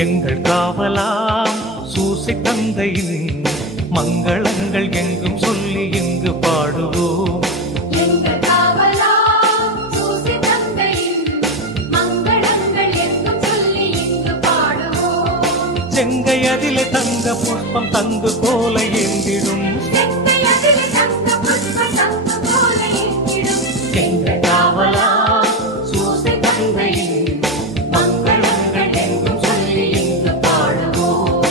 எங்கள் காவலாம் சூசை தந்தையின் மங்களங்கள் எங்கும் சொல்லி இங்கு பாடுவோம். செங்கை அதிலே தங்க புஷ்பம் தங்கு போல ஏந்திடும் எங்கள் காவலாம் சூசை தந்தையின் மங்களங்கள் எங்கும் சொல்லி இங்கு பாடுவோம்.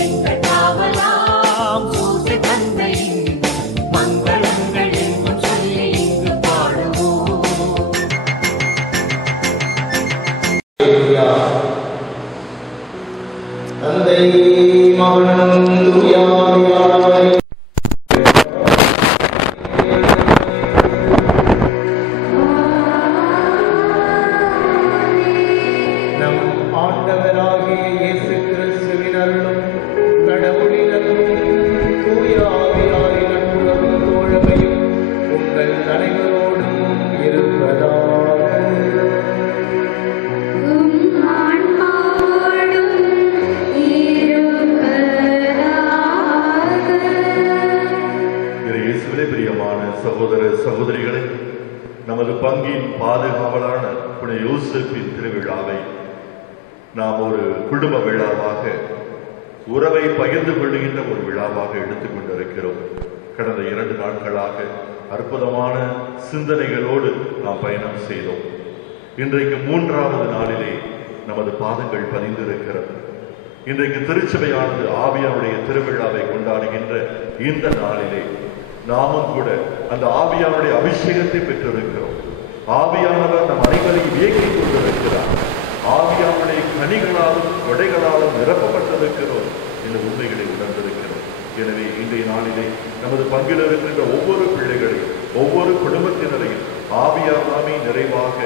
எங்கள் காவலாம் சூசை தந்தையின் மங்களங்கள் எங்கும் சொல்லி இங்கு பாடுவோம். தந்தை மகன் தூய ஆவியானவரே நம் ஆண்டவராகிய இயேசு கிறிஸ்துவின் அருளும் கடவுளின் அருளும் தூய ஆவியாரின் அன்பும் தோழமையும் உங்கள் அனைவரோடும் இருப்பதாக. பிரியமான சகோதர சகோதரிகளை, நமது பங்கின் பாதுகாவலான புனித யோசேப்பின் திருவிழாவை நாம் ஒரு குடும்ப விழாவாக, உறவை பகிர்ந்து கொள்கின்ற ஒரு விழாவாக எடுத்துக் கொண்டிருக்கிறோம். கடந்த 2 நாட்களாக அற்புதமான சிந்தனைகளோடு நாம் பயணம் செய்தோம். இன்றைக்கு 3வது நாளிலே நமது பாதங்கள் பதிந்திருக்கிறது. இன்றைக்கு திருச்சபையானது ஆவியாருடைய திருவிழாவை கொண்டாடுகின்ற இந்த நாளிலே நாமும் கூட அந்த ஆவியானுடைய அபிஷேகத்தை பெற்றிருக்கிறோம். ஆவியானவர் நம் அனைவரையும் இயக்கிக் கொண்டிருக்கிறார். ஆவியானுடைய கனிகளாலும் கொடைகளாலும் நிரப்பப்பட்டிருக்கிறோம் என்ற உண்மைகளை உணர்ந்திருக்கிறோம். எனவே இன்றைய நாளிலே நமது பங்கில் இருக்கின்ற ஒவ்வொரு பிள்ளைகளையும், ஒவ்வொரு குடும்பத்தினரையும் ஆவியானாமே நிறைவாக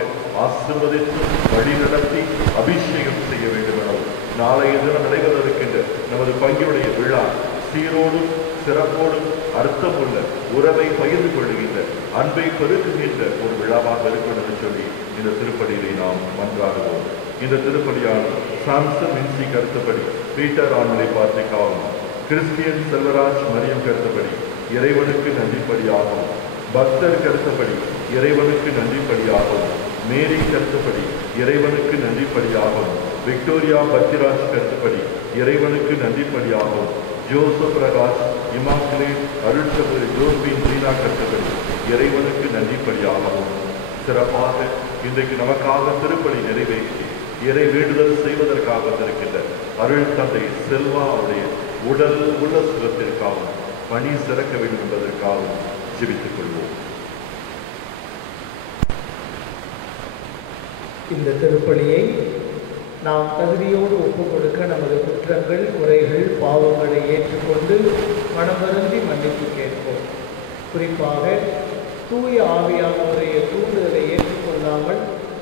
ஆசீர்வதித்து வழிநடத்தி அபிஷேகம் செய்ய வேண்டும் எனவும், நாளைய தினம் நடைபெறவிருக்கின்ற நமது பங்கினுடைய விழா சீரோடும் சிறப்போடும் அர்த்தமுள்ள உறவை பகிர்ந்து கொள்ளுகின்ற, அன்பை பெருக்குகின்ற ஒரு விழாவாக இருக்கும் என்று சொல்லி இந்த திருப்பலியை நாம் மன்றாடுவோம். இந்த திருப்பலியாளர் சாம்சன் மின்சி கருத்துப்படி பீட்டர் ஆண்மலை பார்த்திக்காகும், கிறிஸ்டியன் செல்வராஜ் மரியம் கருத்துப்படி இறைவனுக்கு நன்றிப்படியாகும், பக்தர் கருத்துப்படி இறைவனுக்கு நன்றிப்படியாகும், மேரி கருத்துப்படி இறைவனுக்கு நன்றிப்படியாகும், விக்டோரியா பத்திராஜ் கருத்துப்படி இறைவனுக்கு நன்றிப்படியாகும், ஜோசப் பிரகாஷ் இமாக்குலேட் அருட்சபரி ஜோஸ்பின் ரீனா கருத்துப்படி இறைவனுக்கு நன்றிப்படியாகவும், சிறப்பாக இன்றைக்கு நமக்காக திருப்பலி நிறைவேற்றி இறை வேண்டுதல் செய்வதற்காக வந்திருக்கின்ற அருள் தந்தை செல்வா அவருடைய உடல் உள்ள சுகத்திற்காகவும் பணி சிறக்க வேண்டும் என்பதற்காகவும் ஜெபித்துக் கொள்வோம். இந்த திருப்பலியை நாம் தகுதியோடு ஒப்புக் கொடுக்க நமது குற்றங்கள், குறைகள், பாவங்களை ஏற்றுக்கொண்டு மனமருந்தி மன்னிப்பு கேட்போம். குறிப்பாக தூய ஆவியானவருடைய தூண்டுதலை ஏற்றுக்கொள்ளாமல்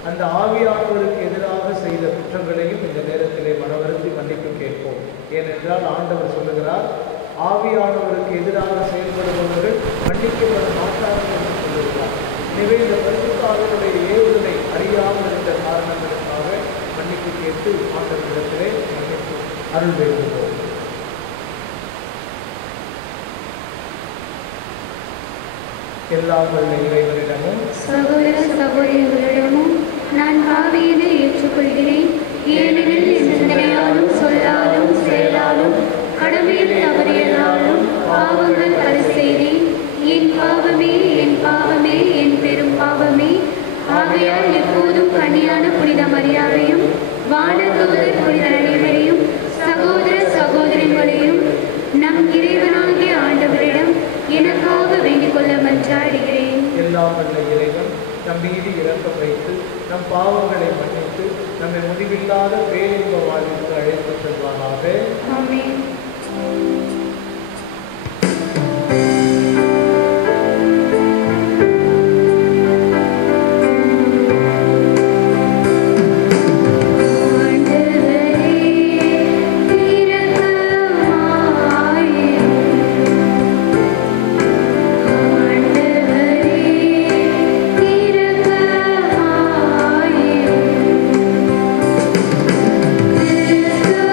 அந்த ஆவியானவருக்கு எதிராக செய்த குற்றங்களையும் இந்த நேரத்திலே மனமருந்தி மன்னிப்பு கேட்போம். ஏனென்றால் ஆண்டவர் சொல்லுகிறார், ஆவியானவருக்கு எதிராக செயல்படுபவர்கள் மன்னிக்கப்பட மாட்டார்கள் என்று சொல்லுகிறார். எனவே இந்த பரிசுத்த ஆவியானவருடைய ஏவுதலை அறியாமல் இருந்த காரணங்களுக்காக மன்னிப்பு கேட்டு ஆண்டவரிடத்திலே மன்னிப்பு அருள் வேண்டுவோம். எல்லாம் வல்ல இறைவனிடமும் சகோதர சகோதரிகளிடமும் நான் பாவியதை ஏற்றுக்கொள்கிறேன். ஏனெனில் என் சிந்தனையாலும் சொல்லாலும் செயலாலும் கடமையில் தவறியதாலும் பாவங்கள் பல செய்தேன். என் பாவமே, என் பாவமே, என் பெரும் பாவமே. ஆகையால் எப்போதும் கன்னியான புனித மரியாதையும் வானதூதர் புனித அனைவரையும் சகோதர சகோதரிகளையும் நம் இறைவனாகிய ஆண்டவரிடம் எனக்காக வேண்டிக் கொள்ள மன்றாடுகிறேன். எல்லாம் வல்ல இறைவன் நம் மீது இரக்கம் வைத்து நம் பாவங்களை மன்னித்து நம்மை முடிவில்லாத பேரின்ப வாழ்விற்கு அழைத்து செல்வானாக. ஆமென். Yes.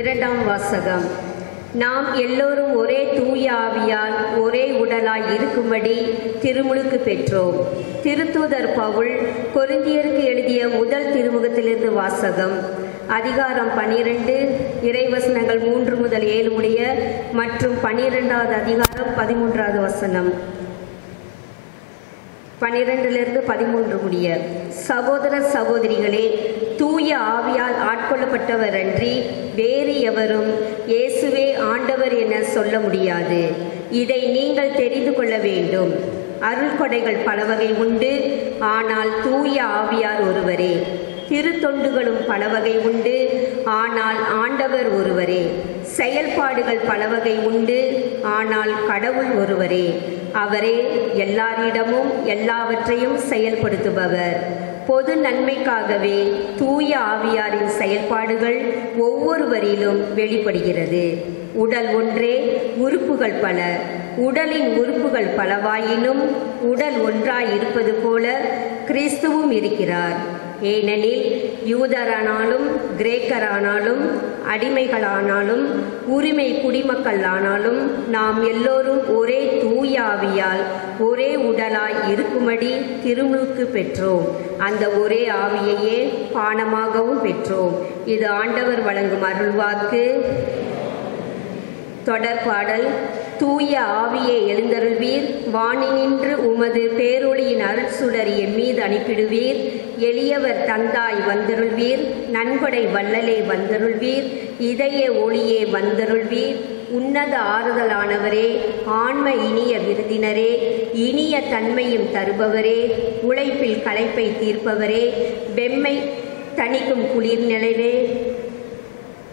இரண்டாம் வாசகம். நாம் எல்லோரும் ஒரே தூய ஆவியால் ஒரே உடலாய் இருக்கும்படி திருமுழுக்கு பெற்றோம். திருத்தூதர் பவுல் கொரிந்தியருக்கு எழுதிய முதல் திருமுகத்திலிருந்து வாசகம். அதிகாரம் 12 இறைவசனங்கள் 3 முதல் 7 முடிய மற்றும் 12வது அதிகாரம் 13வது வசனம் 12லிருந்து 13 முடிய. சகோதர சகோதரிகளே, தூய ஆவியால் ஆட்கொள்ளப்பட்டவர் அன்றி வேறு எவரும் இயேசுவே ஆண்டவர் என சொல்ல முடியாது. இதை நீங்கள் தெரிந்து கொள்ள வேண்டும். அருள்கொடைகள் பலவகை உண்டு, ஆனால் தூய ஆவியார் ஒருவரே. திருத்தொண்டுகளும் பலவகை உண்டு, ஆனால் ஆண்டவர் ஒருவரே. செயல்பாடுகள் பலவகை உண்டு, ஆனால் கடவுள் ஒருவரே. அவரே எல்லாரிடமும் எல்லாவற்றையும் செயல்படுத்துபவர். பொது நன்மைக்காகவே தூய ஆவியாரின் செயல்பாடுகள் ஒவ்வொருவரிலும் வெளிப்படுகிறது. உடல் ஒன்றே, உறுப்புகள் பல. உடலின் உறுப்புகள் பலவாயினும் உடல் ஒன்றாய் இருப்பது போல கிறிஸ்துவும் இருக்கிறார். ஏனெனில் யூதரானாலும் கிரேக்கரானாலும் அடிமைகளானாலும் உரிமை குடிமக்களானாலும் நாம் எல்லோரும் ஒரே தூய ஆவியால் ஒரே உடலாய் இருக்கும்படி திருமுழுக்கு பெற்றோம். அந்த ஒரே ஆவியையே பானமாகவும் பெற்றோம். இது ஆண்டவர் வழங்கும் அருள்வாக்கு. தொடர்பாடல். தூய ஆவியே எழுந்தருள்வீர், வானினின்று உமது பேரொளியின் அருட்சுடர் எம்மீது அனுப்பிடுவீர். எளியவர் தந்தாய் வந்தருள்வீர், நன்கொடை வள்ளலே வந்தருள்வீர், இதய ஒளியே வந்தருள்வீர். உன்னத ஆறுதலானவரே, ஆன்ம இனிய விருதினரே, இனிய தன்மையும் தருபவரே, உழைப்பில் களைப்பை தீர்ப்பவரே, வெம்மை தணிக்கும் குளிர்நிலையே,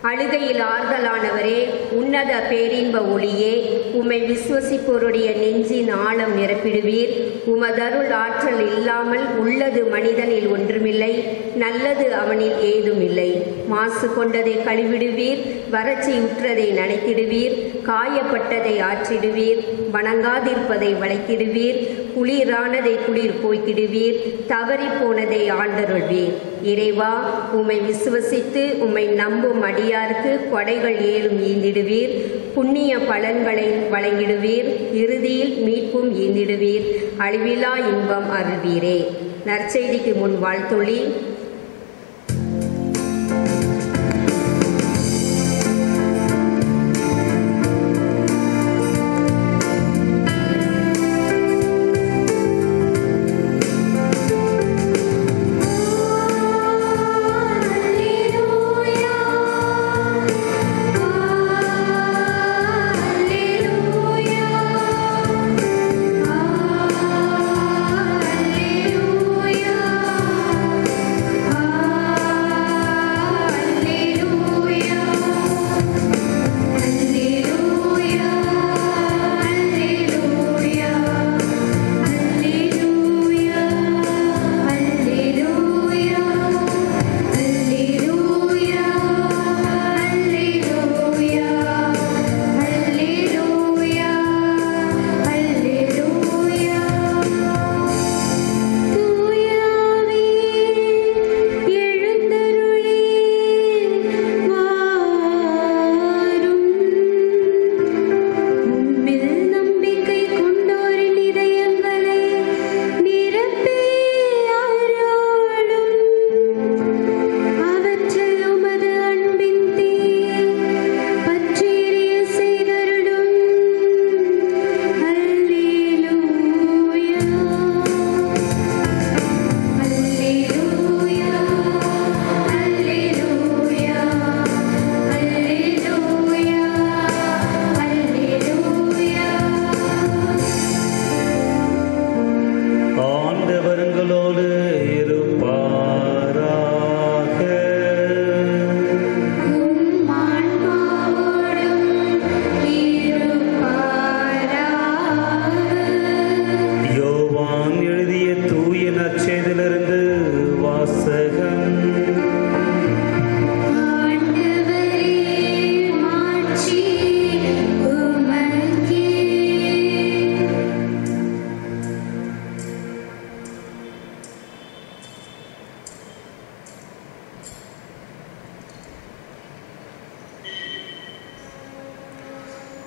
அழுகையில் ஆறுதலானவரே, உன்னத பேரின்ப ஒளியே, உம்மை விசுவசிப்போருடைய நெஞ்சின் ஆழம் நிரப்பிடுவீர். உமதருள் ஆற்றல் இல்லாமல் உள்ளது மனிதனில் ஒன்றுமில்லை, நல்லது அவனில் ஏதுமில்லை. மாசு கொண்டதை கழுவிடுவீர், வறட்சி உற்றதை நனைத்திடுவீர், காயப்பட்டதை ஆற்றிடுவீர், வணங்காதிருப்பதை வளைத்திடுவீர், குளிரானதை குளிர் போய்த்திடுவீர், தவறி போனதை ஆண்டருள்வீர். இறைவா, உம்மை விசுவசித்து உம்மை நம்பும் அடியாருக்கு கொடைகள் ஏழும் ஈந்திடுவீர், புண்ணிய பலன்களை வழங்கிடுவீர், இறுதியில் மீட்பும் ஈந்திடுவீர், அழிவிலா இன்பம் அருள்வீரே. நற்செய்திக்கு முன் வாழ்த்தொழி.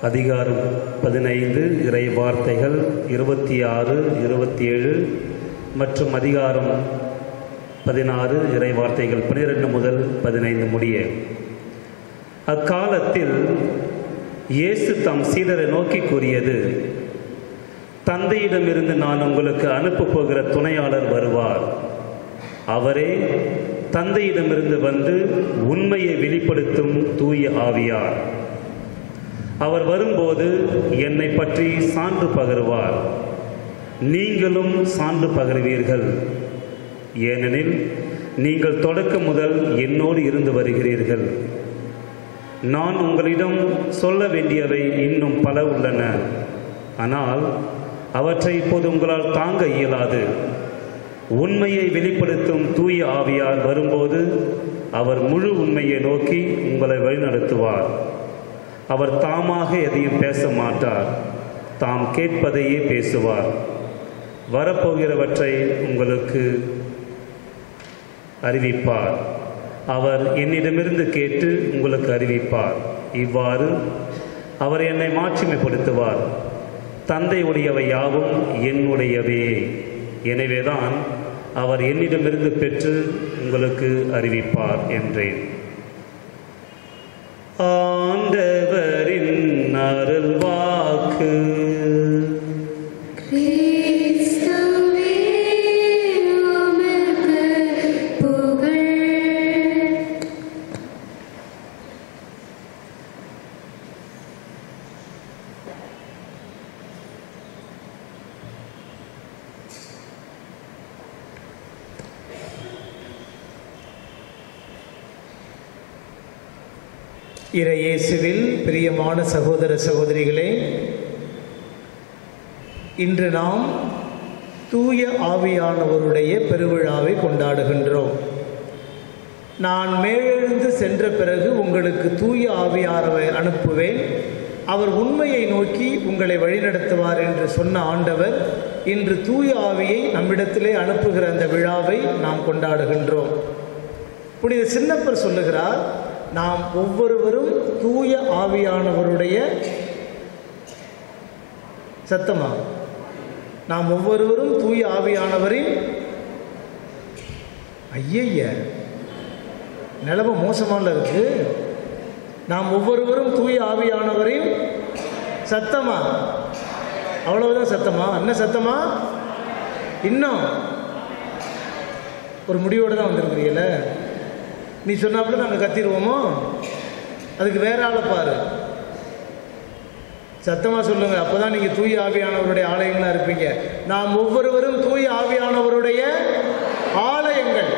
அதிகாரம் 15 இறை வார்த்தைகள் 26, 27 மற்றும் அதிகாரம் 16 இறை வார்த்தைகள் 12 முதல் 15 முடிய. அக்காலத்தில் இயேசு தம் சீடரை நோக்கி கூறியது, தந்தையிடமிருந்து நான் உங்களுக்கு அனுப்பப் போகிற துணையாளர் வருவார். அவரே தந்தையிடமிருந்து வந்து உண்மையை வெளிப்படுத்தும் தூய ஆவியார். அவர் வரும்போது என்னை பற்றி சான்று பகருவார். நீங்களும் சான்று பகருவீர்கள். ஏனெனில் நீங்கள் தொடக்கம் முதல் என்னோடு இருந்து வருகிறீர்கள். நான் உங்களிடம் சொல்ல வேண்டியவை இன்னும் பல உள்ளன, ஆனால் அவற்றை இப்போது உங்களால் தாங்க இயலாது. உண்மையை வெளிப்படுத்தும் தூய ஆவியார் வரும்போது அவர் முழு உண்மையை நோக்கி உங்களை வழிநடத்துவார். அவர் தாமாக எதையும் பேச மாட்டார், தாம் கேட்பதையே பேசுவார். வரப்போகிறவற்றை உங்களுக்கு அறிவிப்பார். அவர் என்னிடமிருந்து கேட்டு உங்களுக்கு அறிவிப்பார். இவ்வாறு அவர் என்னை மாட்சிமைப்படுத்துவார். தந்தையுடையவை யாவும் என்னுடையவே. எனவேதான் அவர் என்னிடமிருந்து பெற்று உங்களுக்கு அறிவிப்பார் என்றேன். ஆண்டவரின் அருள் வாக்கு. இறையேசுவில் பிரியமான சகோதர சகோதரிகளே, இன்று நாம் தூய ஆவியானவருடைய பெருவிழாவை கொண்டாடுகின்றோம். நான் மேலெழுந்து சென்ற பிறகு உங்களுக்கு தூய ஆவியானவரை அனுப்புவேன், அவர் உண்மையை நோக்கி உங்களை வழிநடத்துவார் என்று சொன்ன ஆண்டவர் இன்று தூய ஆவியை நம்மிடத்திலே அனுப்புகிற அந்த விழாவை நாம் கொண்டாடுகின்றோம். புனித சின்னப்பர் சொல்லுகிறார், நாம் ஒவ்வொருவரும் தூய ஆவியானவருடைய சத்தமா நாம் ஒவ்வொருவரும் தூய ஆவியானவரின் ஐய நிலவு மோசமாக இருக்கு. நாம் ஒவ்வொருவரும் தூய ஆவியானவரின் சத்தமா? அவ்வளவுதான் சத்தமா? என்ன சத்தமா? இன்னும் ஒரு முடிவோடு தான் வந்திருக்கிறீங்கள. நீ சொன்னாப்புல நாங்கள் கத்திடுவோமோ? அதுக்கு வேற ஆளை பாரு, சத்தமாக சொல்லுங்க. அப்போதான் நீங்கள் தூய ஆவியானவருடைய ஆலயங்களாக இருப்பீங்க. நாம் ஒவ்வொருவரும் தூய ஆவியானவருடைய ஆலயங்கள்.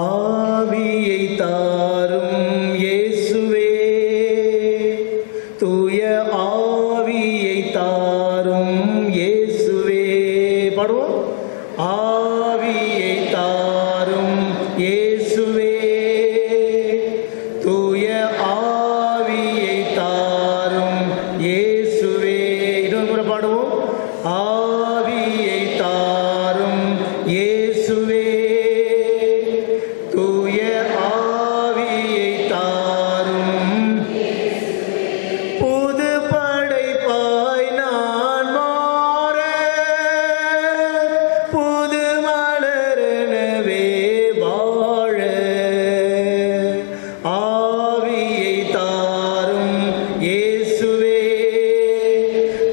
ஆவியை தாரும் இயேசுவே, தூய ஆவியை தாரும் இயேசுவே. பாடுவோம். ஆவியை தாரும் இயேசுவே, தூய ஆவியை தாரும் இயேசுவே. இன்னொரு முறை பாடுவோம். ஆவியை தாரும் இயேசுவே, தூய ஆவியை தாரும். புது படைப்பாய் நான் மாற, புது மலரெனவே வாழ, ஆவியை தாரும் இயேசுவே,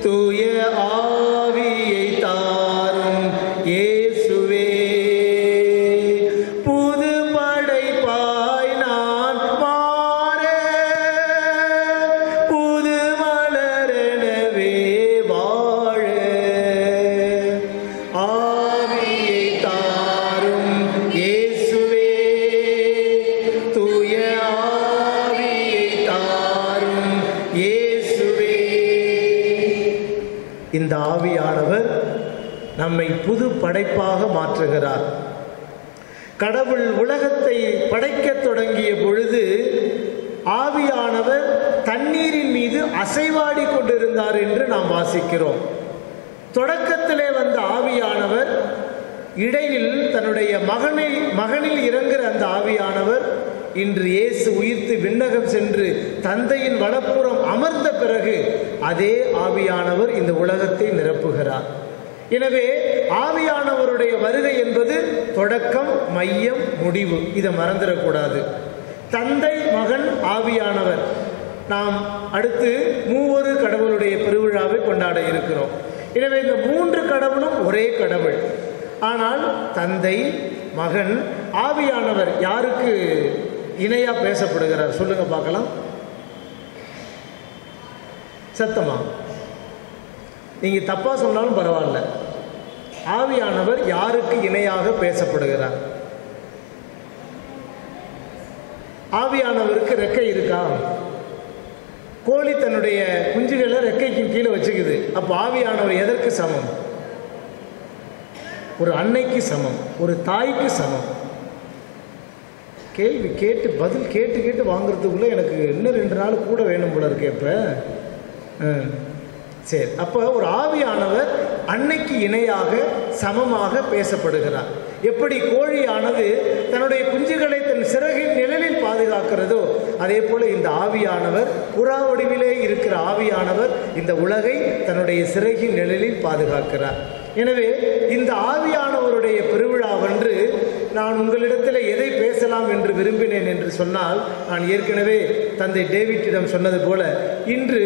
தூய ஆவியை தாரும் இயேசுவே. புது படைப்பாய் நான் மாற, புது மலரெனவே வாழ, ஆவியை தாரும் இயேசுவே, தூய ஆவியை தாரும் இயேசுவே. இந்த ஆவியானவர் நம்மை புது படைப்பாக மாற்றுகிறார். கடவுள் உலகத்தை படைக்கத் தொடங்கிய பொழுது ஆவியானவர் தண்ணீரின் மீது அசைவாடி கொண்டிருந்தார் என்று நாம் வாசிக்கிறோம். தொடக்கத்திலே வந்த ஆவியானவர் இடையில் தன்னுடைய மகனில் இறங்குகிற அந்த ஆவியானவர் இன்று இயேசு உயிர்த்து விண்ணகம் சென்று தந்தையின் வலப்புறம் அமர்ந்த பிறகு அதே ஆவியானவர் இந்த உலகத்தை நிரப்புகிறார். எனவே ஆவியானவருடைய வருகை என்பது தொடக்கம், மையம், முடிவு. இதை மறந்துடக்கூடாது. தந்தை, மகன், ஆவியானவர். நாம் அடுத்து மூவொரு கடவுளுடைய பெருவிழாவை கொண்டாட இருக்கிறோம். எனவே இந்த மூன்று கடவுளும் ஒரே கடவுள். ஆனால் தந்தை, மகன், ஆவியானவர் யாருக்கு இணையா பேசப்படுகிறார்? சொல்லுங்க பார்க்கலாம். சத்தமா? நீங்க தப்பா சொன்னாலும் பரவாயில்ல. ஆவியானவர் யாருக்கு இணையாக பேசப்படுகிறார்? ஆவியானவருக்கு ரெக்கை இருக்கா? கோழி தன்னுடைய குஞ்சுகளை ரெக்கைக்கு கீழே வச்சுக்குது. அப்போ ஆவியானவர் எதற்கு சமம்? ஒரு அன்னைக்கு சமம், ஒரு தாய்க்கு சமம். கேள்வி கேட்டு பதில் கேட்டு கேட்டு வாங்குறதுக்குள்ள எனக்கு இன்னும் 2 நாள் கூட வேணும் போல இருக்கு. இப்போ சரி, அப்போ ஒரு ஆவியானவர் அன்னைக்கு இணையாக சமமாக பேசப்படுகிறார். எப்படி கோழியானது தன்னுடைய குஞ்சுகளை தன் சிறகின் நிழலில் பாதுகாக்கிறதோ அதே போல இந்த ஆவியானவர், புறா வடிவிலே இருக்கிற ஆவியானவர் இந்த உலகை தன்னுடைய சிறகின் நிழலில் பாதுகாக்கிறார். எனவே இந்த ஆவியானவருடைய பெருவிழாவன்று நான் உங்களிடத்தில் எதை பேசலாம் என்று விரும்பினேன் என்று சொன்னால், நான் ஏற்கனவே தந்தை டேவிட்டிடம் சொன்னது போல இன்று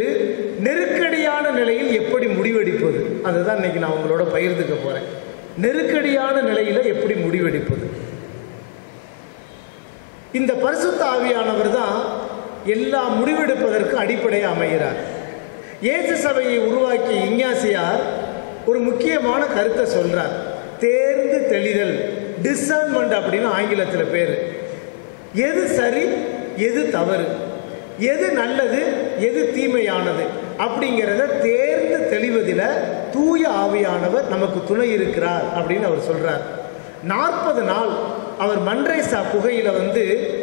நெருக்கடியான நிலையில் எப்படி முடிவெடுப்பது, அதுதான் இன்னைக்கு நான் உங்களோட பகிர்ந்துக்க போறேன். நெருக்கடியான நிலையில எப்படி முடிவெடுப்பது? இந்த பரிசுத்த ஆவியானவர் தான் எல்லா முடிவெடுப்பதற்கு அடிப்படையாக அமைகிறார். இயேசு சபையை உருவாக்கிய இஞ்ஞாசியார் ஒரு முக்கியமான கருத்தை சொல்றார். தேர்ந்து தெளிதல், டிசர்ன்மெண்ட் அப்படின்னு ஆங்கிலத்தில் பேரு. எது சரி, எது தவறு, எது நல்லது, எது தீமையானது அப்படிங்கிறத தேர்ந்து தெளிவதில் தூய ஆவியானவர் நமக்கு துணை இருக்கிறார் அப்படின்னு அவர் சொல்றார். 40 நாள் அவர் மன்ரேசா குகையில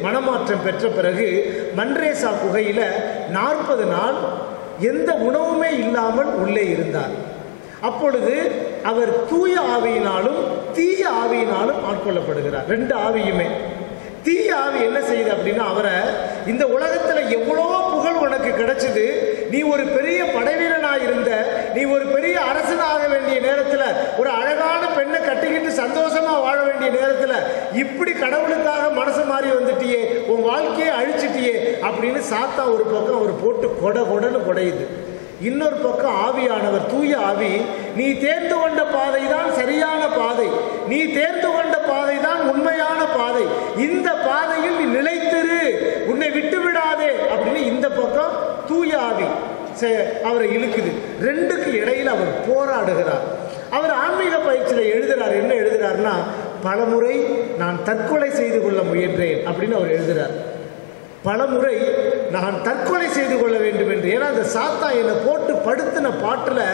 மனமாற்றம் பெற்ற பிறகு மன்ரேசா குகையில 40 நாள் எந்த உணவுமே இல்லாமல் உள்ளே இருந்தார். அப்பொழுது அவர் தூய ஆவியினாலும் தீய ஆவியினாலும் ஆட்கொள்ளப்படுகிறார். 2 ஆவியுமே. தீய ஆவி என்ன செய்யுது அப்படின்னா, அவரை இந்த உலகத்துல எவ்வளோ புகழ் உனக்கு கிடைச்சது, நீ ஒரு பெரிய படைவீரனா இருந்த, நீ ஒரு பெரிய அரசனாக வேண்டிய நேரத்தில், ஒரு அழகான பெண்ணை கட்டிக்கிட்டு சந்தோஷமா வாழ வேண்டிய நேரத்தில் இப்படி கடவுளுக்காக மனசு மாறி வந்துட்டியே, உன் வாழ்க்கையை அழிச்சிட்டியே அப்படின்னு சாத்தா ஒரு பக்கம் அவர் போட்டு கொடன்னு கொடையுது. இன்னொரு பக்கம் ஆவியானவர், தூய ஆவி, நீ தேர்ந்து கொண்ட பாதை தான் சரியான பாதை, நீ தேர்ந்து கொண்ட பாதை தான் உண்மையான பாதை, இந்த பாதையில் நீ நிலைத்திரு, உன்னை விட்டு விடாதே அப்படின்னு இந்த பக்கம் தூய ஆவி அவரை இழுக்குது. 2க்கு இடையில் அவர் போராடுகிறார். அவர் ஆன்மீக பயிற்சியில் எழுதுறார். என்ன எழுதுறாருன்னா, பலமுறை நான் தற்கொலை செய்து கொள்ள முயன்றேன் அப்படின்னு அவர் எழுதுறார். பலமுறை நான் தற்கொலை செய்து கொள்ள வேண்டும் என்று. ஏன்னா அந்த சாத்தா என்னை போட்டு படுத்தின பாட்டில்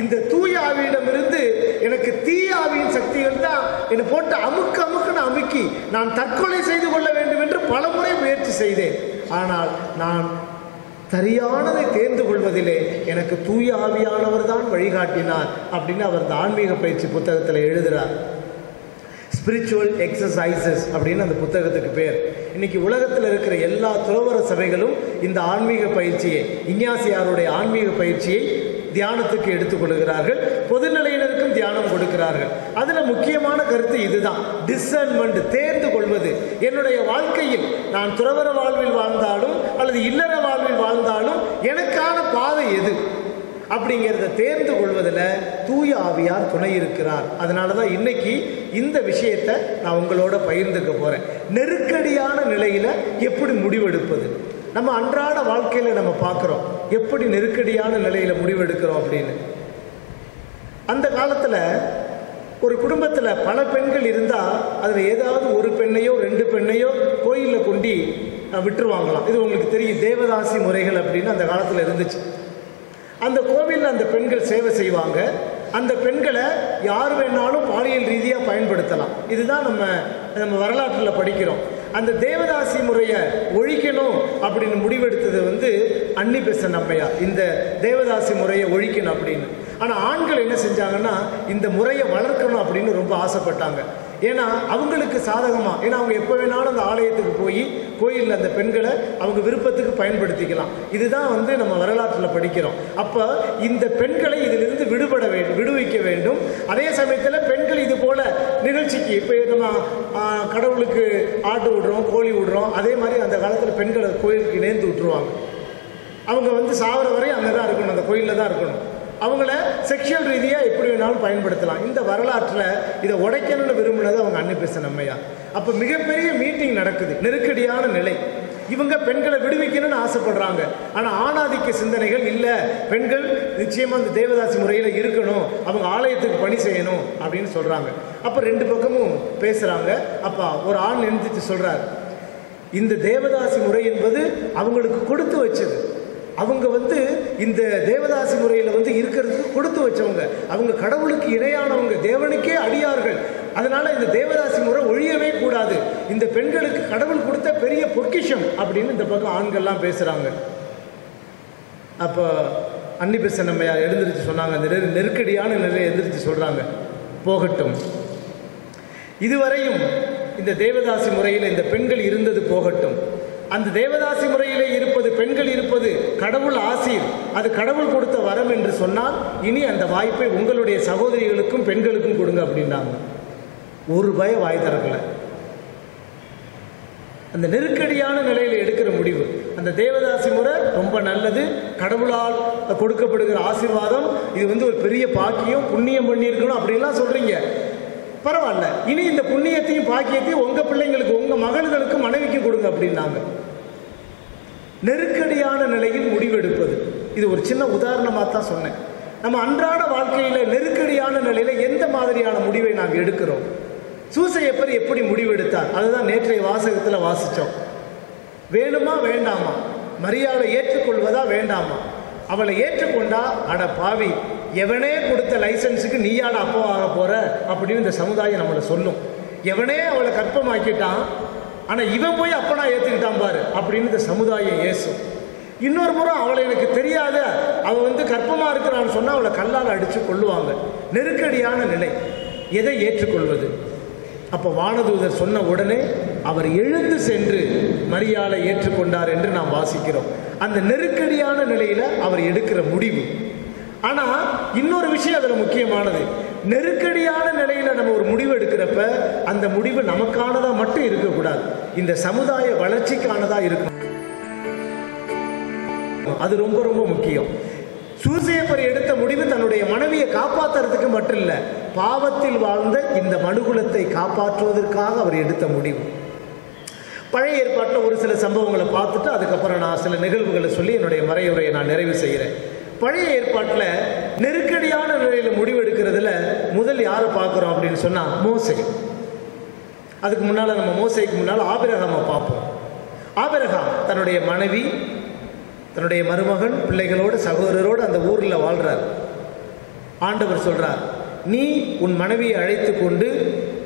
இந்த தூய ஆவியிடமிருந்து எனக்கு தீய ஆவியின் சக்திகள் தான் என்னை போட்டு அமுக்குன்னு அமுக்கி நான் தற்கொலை செய்து கொள்ள வேண்டும் என்று பலமுறை முயற்சி செய்தேன். ஆனால் நான் சரியானதை தேர்ந்து கொள்வதிலே எனக்கு தூய ஆவியானவர் தான் வழிகாட்டினார் அப்படின்னு அவர் இந்த ஆன்மீக பயிற்சி புத்தகத்தில் எழுதுகிறார். ஸ்பிரிச்சுவல் எக்ஸசைசஸ் அப்படின்னு அந்த புத்தகத்துக்கு பேர். இன்னைக்கு உலகத்தில் இருக்கிற எல்லா துறவற சபைகளும் இந்த ஆன்மீக பயிற்சியை, இஞ்ஞாசியாருடைய ஆன்மீக பயிற்சியை தியானத்துக்கு எடுத்துக்கொள்கிறார்கள். பொதுநிலையினருக்கும் தியானம் கொடுக்கிறார்கள். அதுல முக்கியமான கருத்து இதுதான், டிசர்ன்மெண்ட், தேர்ந்து கொள்வது. என்னுடைய வாழ்க்கையில் நான் துறவற வாழ்வில் வாழ்ந்தாலும் அல்லது இல்லற வாழ்வில் வாழ்ந்தாலும் எனக்கான பாதை எது அப்படிங்கிறத தேர்ந்து கொள்வதில் தூய ஆவியார் துணை இருக்கிறார். அதனால தான் இன்னைக்கு இந்த விஷயத்தை நான் உங்களோட பகிர்ந்துக்க போறேன். நெருக்கடியான நிலையில எப்படி முடிவெடுப்பது? நம்ம அன்றாட வாழ்க்கையில நம்ம பார்க்கிறோம் எப்படி நெருக்கடியான நிலையில முடிவெடுக்கிறோம் அப்படின்னு. அந்த காலத்துல ஒரு குடும்பத்துல பல பெண்கள் இருந்தா அதுல ஏதாவது ஒரு பெண்ணையோ 2 பெண்ணையோ கோயில்ல கொண்டு விட்டுருவாங்களாம். இது உங்களுக்கு தெரியும், தேவதாசி முறைகள் அப்படின்னு அந்த காலத்துல இருந்துச்சு. அந்த கோவிலில் அந்த பெண்கள் சேவை செய்வாங்க. அந்த பெண்களை யார் வேணாலும் பாலியல் ரீதியாக பயன்படுத்தலாம். இதுதான் நம்ம வரலாற்றில் படிக்கிறோம். அந்த தேவதாசி முறையை ஒழிக்கணும் அப்படின்னு முடிவெடுத்தது அன்னி பெசன்ட் அம்மையார். இந்த தேவதாசி முறையை ஒழிக்கணும் அப்படின்னு. ஆனால் ஆண்கள் என்ன செஞ்சாங்கன்னா, இந்த முறையை வளர்க்கணும் அப்படின்னு ரொம்ப ஆசைப்பட்டாங்க. ஏன்னா அவங்களுக்கு சாதகமாக, ஏன்னா அவங்க எப்போ வேணாலும் அந்த ஆலயத்துக்கு போய் கோயிலில் அந்த பெண்களை அவங்க விருப்பத்துக்கு பயன்படுத்திக்கலாம். இதுதான் நம்ம வரலாற்றில் படிக்கிறோம். அப்போ இந்த பெண்களை இதிலிருந்து விடுவிக்க வேண்டும். அதே சமயத்தில் பெண்கள் இது போல நிகழ்ச்சிக்கு இப்போ நம்ம கடவுளுக்கு ஆட்டு விடுறோம், கோழி விடுறோம், அதே மாதிரி அந்த காலத்தில் பெண்களை கோயிலுக்கு நேர்ந்து விட்டுருவாங்க. அவங்க சாவர வரை அங்கே தான் இருக்கணும், அந்த கோயிலில் தான் இருக்கணும். அவங்கள செக்ஷுவல் ரீதியாக எப்படி வேணாலும் பயன்படுத்தலாம். இந்த வரலாற்றில் இதை உடைக்கணும்னு விரும்பினது அவங்க அன்னி பெசன்ட் அம்மையார். அப்போ மிகப்பெரிய மீட்டிங் நடக்குது, நெருக்கடியான நிலை. இவங்க பெண்களை விடுவிக்கணும்னு ஆசைப்படுறாங்க. ஆனால் ஆணாதிக்க சிந்தனைகள் இல்லை, பெண்கள் நிச்சயமாக அந்த தேவதாசி முறையில் இருக்கணும், அவங்க ஆலயத்துக்கு பணி செய்யணும் அப்படின்னு சொல்கிறாங்க. அப்போ ரெண்டு பக்கமும் பேசுகிறாங்க. அப்போ ஒரு ஆண் எழுந்திரிச்சு சொல்கிறார், இந்த தேவதாசி முறை என்பது அவங்களுக்கு கொடுத்து வச்சது. அவங்க இந்த தேவதாசி முறையில் இருக்கிறதுக்கு கொடுத்து வச்சவங்க, அவங்க கடவுளுக்கு இணையானவங்க, தேவனுக்கே அடியார்கள். அதனால இந்த தேவதாசி முறை ஒழியவே கூடாது, இந்த பெண்களுக்கு கடவுள் கொடுத்த பெரிய பொக்கிஷம் அப்படின்னு இந்த பக்கம் ஆண்கள்லாம் பேசுறாங்க. அப்போ அன்னி பெசன்ட் அம்மையார் எழுந்திரிச்சு சொன்னாங்க, அந்த நெருக்கடியான நிலையை எழுந்திரிச்சு சொல்றாங்க, போகட்டும், இதுவரையும் இந்த தேவதாசி முறையில் இந்த பெண்கள் இருந்தது போகட்டும். அந்த தேவதாசி முறையிலே இருப்பது, பெண்கள் இருப்பது கடவுள் ஆசீர், அது கடவுள் கொடுத்த வரம் என்று சொன்னால் இனி அந்த வாய்ப்பை உங்களுடைய சகோதரிகளுக்கும் பெண்களுக்கும் கொடுங்க அப்படின்னாங்க. ஒரு பய வாய் திறக்கல. அந்த நெருக்கடியான நிலையில் எடுக்கிற முடிவு, அந்த தேவதாசி முறை ரொம்ப நல்லது, கடவுளால் கொடுக்கப்படுகிற ஆசீர்வாதம், இது ஒரு பெரிய பாக்கியம், புண்ணியம் பண்ணியிருக்கணும் அப்படின்லாம் சொல்றீங்க. பரவாயில்ல, இனி இந்த புண்ணியத்தையும் பாக்கியத்தையும் உங்க பிள்ளைங்களுக்கு, உங்க மகள்களுக்கு, மனைவிக்கும் கொடுங்க அப்படின்னாங்க. நெருக்கடியான நிலையில் முடிவெடுப்பது, இது ஒரு சின்ன உதாரணமாக தான் சொன்னேன். நம்ம அன்றாட வாழ்க்கையில நெருக்கடியான நிலையில எந்த மாதிரியான முடிவை நாங்கள் எடுக்கிறோம்? சூசையப்பர் எப்படி முடிவெடுத்தார்? அதுதான் நேற்றைய வாசகத்தில் வாசித்தோம். வேணுமா வேண்டாமா? மரியாதை ஏற்றுக்கொள்வதா வேண்டாமா? அவளை ஏற்றுக்கொண்டா, அட பாவி, எவனே கொடுத்த லைசன்ஸுக்கு நீயாட அப்போவாக போற அப்படின்னு இந்த சமுதாயம் நம்மளை சொல்லும். எவனே அவளை கற்பமாக்கிட்டான், ஆனால் இவன் போய் அப்பனா ஏற்றுக்கிட்டான் பாரு அப்படின்னு இந்த சமுதாயம் ஏசும். இன்னொரு முறை அவளை எனக்கு தெரியாத, அவள் கற்பமாக இருக்கிறான்னு சொன்னால் அவளை கல்லால் அடித்து கொள்ளுவாங்க. நெருக்கடியான நிலை, எதை ஏற்றுக்கொள்வது? அப்போ வானதூதர் சொன்ன உடனே அவர் எழுந்து சென்று மரியாதை ஏற்றுக்கொண்டார் என்று நாம் வாசிக்கிறோம். அந்த நெருக்கடியான நிலையில அவர் எடுக்கிற முடிவு. ஆனா இன்னொரு விஷயம் அதுல முக்கியமானது, நெருக்கடியான நிலையில நம்ம ஒரு முடிவு எடுக்கிறப்ப அந்த முடிவு நமக்கானதா மட்டும் இருக்கக்கூடாது, இந்த சமுதாய வளர்ச்சிக்கானதா இருக்கணும். அது ரொம்ப ரொம்ப முக்கியம். சூசையப்பர் எடுத்த முடிவு தன்னுடைய மனைவியை காப்பாற்றுறதுக்கு மட்டும் இல்லை, பாவத்தில் வாழ்ந்த இந்த மனுகுலத்தை காப்பாற்றுவதற்காக அவர் எடுத்த முடிவு. பழைய ஏற்பாட்டில் ஒரு சில சம்பவங்களை பார்த்துட்டு அதுக்கப்புறம் நான் சில நிகழ்வுகளை சொல்லி என்னுடைய மறையுரையை நான் நிறைவு செய்கிறேன். பழைய ஏற்பாட்டில் நெருக்கடியான நிலையில் முடிவெடுக்கிறதுல முதல் யாரை பார்க்குறோம் அப்படின்னு சொன்னால் மோசே. அதுக்கு முன்னால் நம்ம மோசேக்கு முன்னால் ஆபிரகாமை பார்ப்போம். ஆபிரகாம் தன்னுடைய மனைவி, தன்னுடைய மருமகன், பிள்ளைகளோடு, சகோதரரோடு அந்த ஊரில் வாழ்கிறார். ஆண்டவர் சொல்கிறார், நீ உன் மனைவியை அழைத்து கொண்டு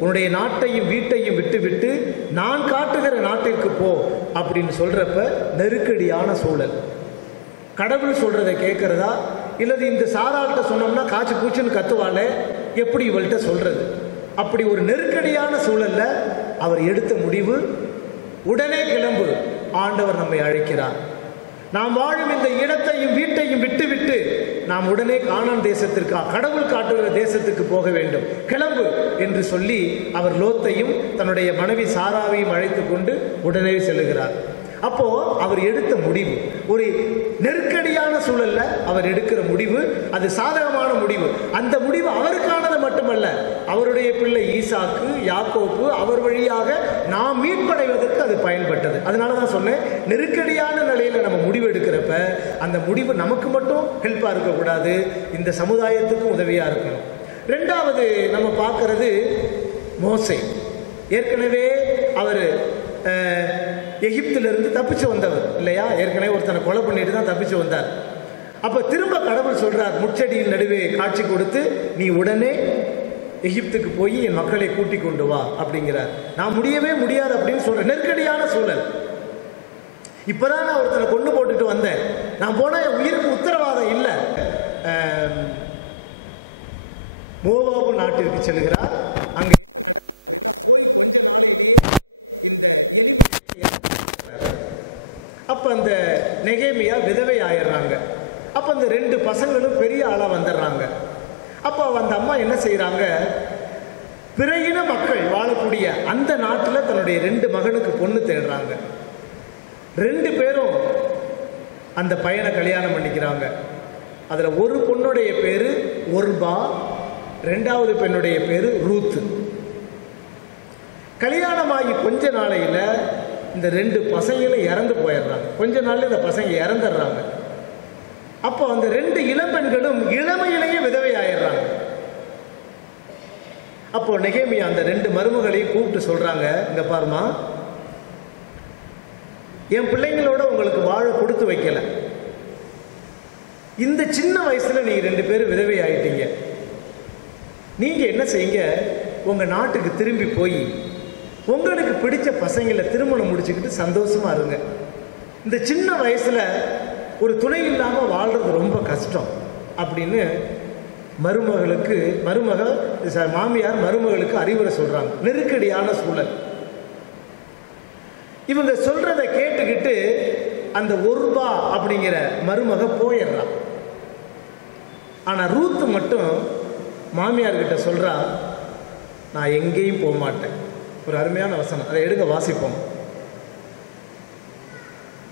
உன்னுடைய நாட்டையும் வீட்டையும் விட்டுவிட்டு நான் காட்டுகிற நாட்டிற்கு போ அப்படின்னு சொல்கிறப்ப நெருக்கடியான சூழல். கடவுள் சொல்கிறத கேட்குறதா, இல்லது இந்த சாராள்கிட்ட சொன்னோம்னா காய்ச்சி பூச்சின்னு கத்துவாளே, எப்படி இவள்கிட்ட சொல்கிறது? அப்படி ஒரு நெருக்கடியான சூழலில் அவர் எடுத்த முடிவு, உடனே கிளம்பு, ஆண்டவர் நம்மை அழைக்கிறார், நாம் வாழும் இந்த இடத்தையும் வீட்டையும் விட்டுவிட்டு நாம் உடனே கானான் தேசத்திற்கு, கடவுள் காட்டுகிற தேசத்துக்கு போக வேண்டும், கிளம்பு என்று சொல்லி அவர் லோத்தையும் தன்னுடைய மனைவி சாராவையும் அழைத்து கொண்டு உடனே செல்லுகிறார். அப்போ அவர் எடுத்த முடிவு ஒரு நெருக்கடியான சூழல்ல அவர் எடுக்கிற முடிவு, அது சாதகமான முடிவு. அந்த முடிவு அவருக்கானது மட்டுமல்ல, அவருடைய பிள்ளை ஈசாக்கு, யாக்கோப்பு, அவர் வழியாக நாம் மீட்படைவதற்கு அது பயன்பட்டது. அதனால தான் சொன்னேன், நெருக்கடியான நிலையில நம்ம முடிவு எடுக்கிறப்ப அந்த முடிவு நமக்கு மட்டும் ஹெல்ப்பா இருக்கக்கூடாது, இந்த சமுதாயத்துக்கும் உதவியா இருக்கணும். ரெண்டாவது நம்ம பார்க்கறது மோசே. ஏற்கனவே அவர் எகிப்திலிருந்து தப்பிச்சு வந்தவர் இல்லையா? ஏற்கனவே ஒருத்தனை கொலை பண்ணிட்டு தான் தப்பிச்சு வந்தார். அப்ப திரும்ப கடவுள் சொல்றார், முச்செடியின் நடுவே காட்சி கொடுத்து, நீ உடனே எகிப்துக்கு போய் என் மக்களை கூட்டி கொண்டு வா அப்படிங்கிறார். நான் முடியவே முடியாது அப்படின்னு சொல்ற நெருக்கடியான சூழல். இப்பதான் நான் ஒருத்தனை கொண்டு போட்டுட்டு வந்தேன், நான் போனா என் உயிருக்கு உத்தரவாதம் இல்லை. மோவாபு நாட்டிற்கு செல்கிறார். அங்கே நெகேமியா விதவை ஆயிடுறாங்க. அப்போ அந்த 2 பசங்களும் பெரிய ஆளாக வந்துடுறாங்க. அப்போ அந்த அம்மா என்ன செய்கிறாங்க, பிற இன மக்கள் வாழக்கூடிய அந்த நாட்டில் தன்னுடைய 2 மகனுக்கு பொண்ணு தேடுறாங்க. 2 பேரும் அந்த பையனை கல்யாணம் பண்ணிக்கிறாங்க. அதில் ஒரு பொண்ணுடைய பேர் ஒர்பா, 2வது பெண்ணுடைய பேர் ரூத்து. கல்யாணமாகி கொஞ்ச நாளையில் இந்த 2 பசங்களும் இறந்து போயிடுறாங்க. கொஞ்ச நாளில் இந்த பசங்க இறந்துடுறாங்க. அப்போ அந்த 2 இளம்பெண்களும் இளமையிலேயே விதவை ஆயிடுறாங்க. அப்போ நெகேமியா அந்த 2 மருமகளையும் கூப்பிட்டு சொல்றாங்க, இங்க பாருமா, என் பிள்ளைங்களோட உங்களுக்கு வாழ கொடுத்து வைக்கல, இந்த சின்ன வயசுல நீங்க 2 பேரும் விதவை ஆயிட்டீங்க. நீங்க என்ன செய்யுங்க, உங்க நாட்டுக்கு திரும்பி போய் உங்களுக்கு பிடிச்ச பசங்களை திருமணம் முடிச்சுக்கிட்டு சந்தோஷமா இருங்க. இந்த சின்ன வயசுல ஒரு துணை இல்லாம வாழ்றது ரொம்ப கஷ்டம் அப்படின்னு மாமியார் மருமகளுக்கு அறிவுரை சொல்றாங்க. நெருக்கடியான சூழல். இவங்க சொல்றதை கேட்டுக்கிட்டு அந்த ஒர்பா அப்படிங்கிற மருமக போயிடுறான். ஆனா ரூத்து மட்டும் மாமியார் கிட்ட சொல்றா, நான் எங்கேயும் போக மாட்டேன். ஒரு அருமையான வசனம், அதை எடுங்க வாசிப்போம்.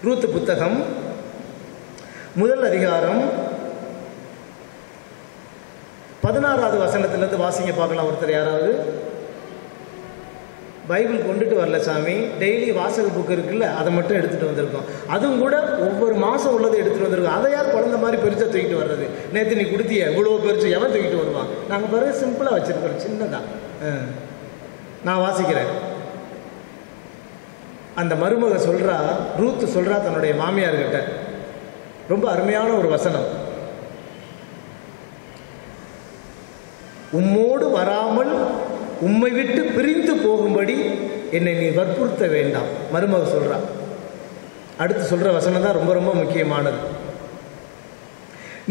ரூத்து புத்தகம் 1 அதிகாரம் 16வது வசனத்திலிருந்து வாசிங்க பார்க்கலாம். ஒருத்தர் யாராவது பைபிள் கொண்டுட்டு வரல சாமி, டெய்லி வாசக புக் இருக்குல்ல, அதை மட்டும் எடுத்துகிட்டு வந்திருக்கோம். அதுவும் கூட ஒவ்வொரு மாதம் உள்ளதை எடுத்துகிட்டு வந்திருக்கோம். அதை யார் குழந்தை மாதிரி பெருசாக தூக்கிட்டு வர்றது? நேற்று நீ கொடுத்திய இவ்வளோ பெருசு எவன் தூக்கிட்டு வருவான்? நாங்கள் பிறகு சிம்பிளாக வச்சுருக்கோம், சின்னதான். நான் வாசிக்கிறேன். அந்த மருமக சொல்கிறா, ரூத்து சொல்கிறா தன்னுடைய மாமியார்கிட்ட, ரொம்ப அருமையான ஒரு வசனம். உம்மோடு வராமல் உம்மை விட்டு பிரிந்து போகும்படி என்னை நீ வற்புறுத்த வேண்டாம். மருமக சொல்றா. அடுத்து சொல்ற வசனம் தான் ரொம்ப ரொம்ப முக்கியமானது.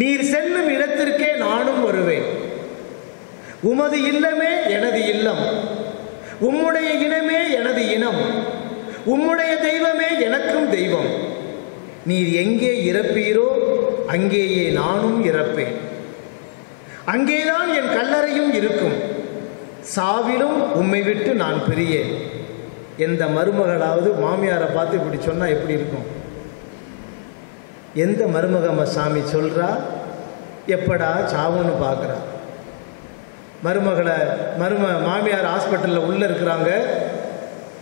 நீர் செல்லும் இடத்திற்கே நானும் வருவேன். உமது இல்லமே எனது இல்லம், உம்முடைய இனமே எனது இனம், உம்முடைய தெய்வமே எனக்கும் தெய்வம். நீர் எங்கே இறப்பீரோ அங்கேயே நானும் இறப்பேன். அங்கேதான் என் கல்லறையும் இருக்கும். சாவிலும் உம்மை விட்டு நான் பிரியேன். எந்த மருமகளாவது மாமியாரை பார்த்து இப்படி சொன்னா எப்படி இருக்கும்? எந்த மருமக சாமி சொல்றா, எப்படா சாவுன்னு பார்க்குறா. மாமியார் ஹாஸ்பிட்டலில் உள்ளே இருக்கிறாங்க.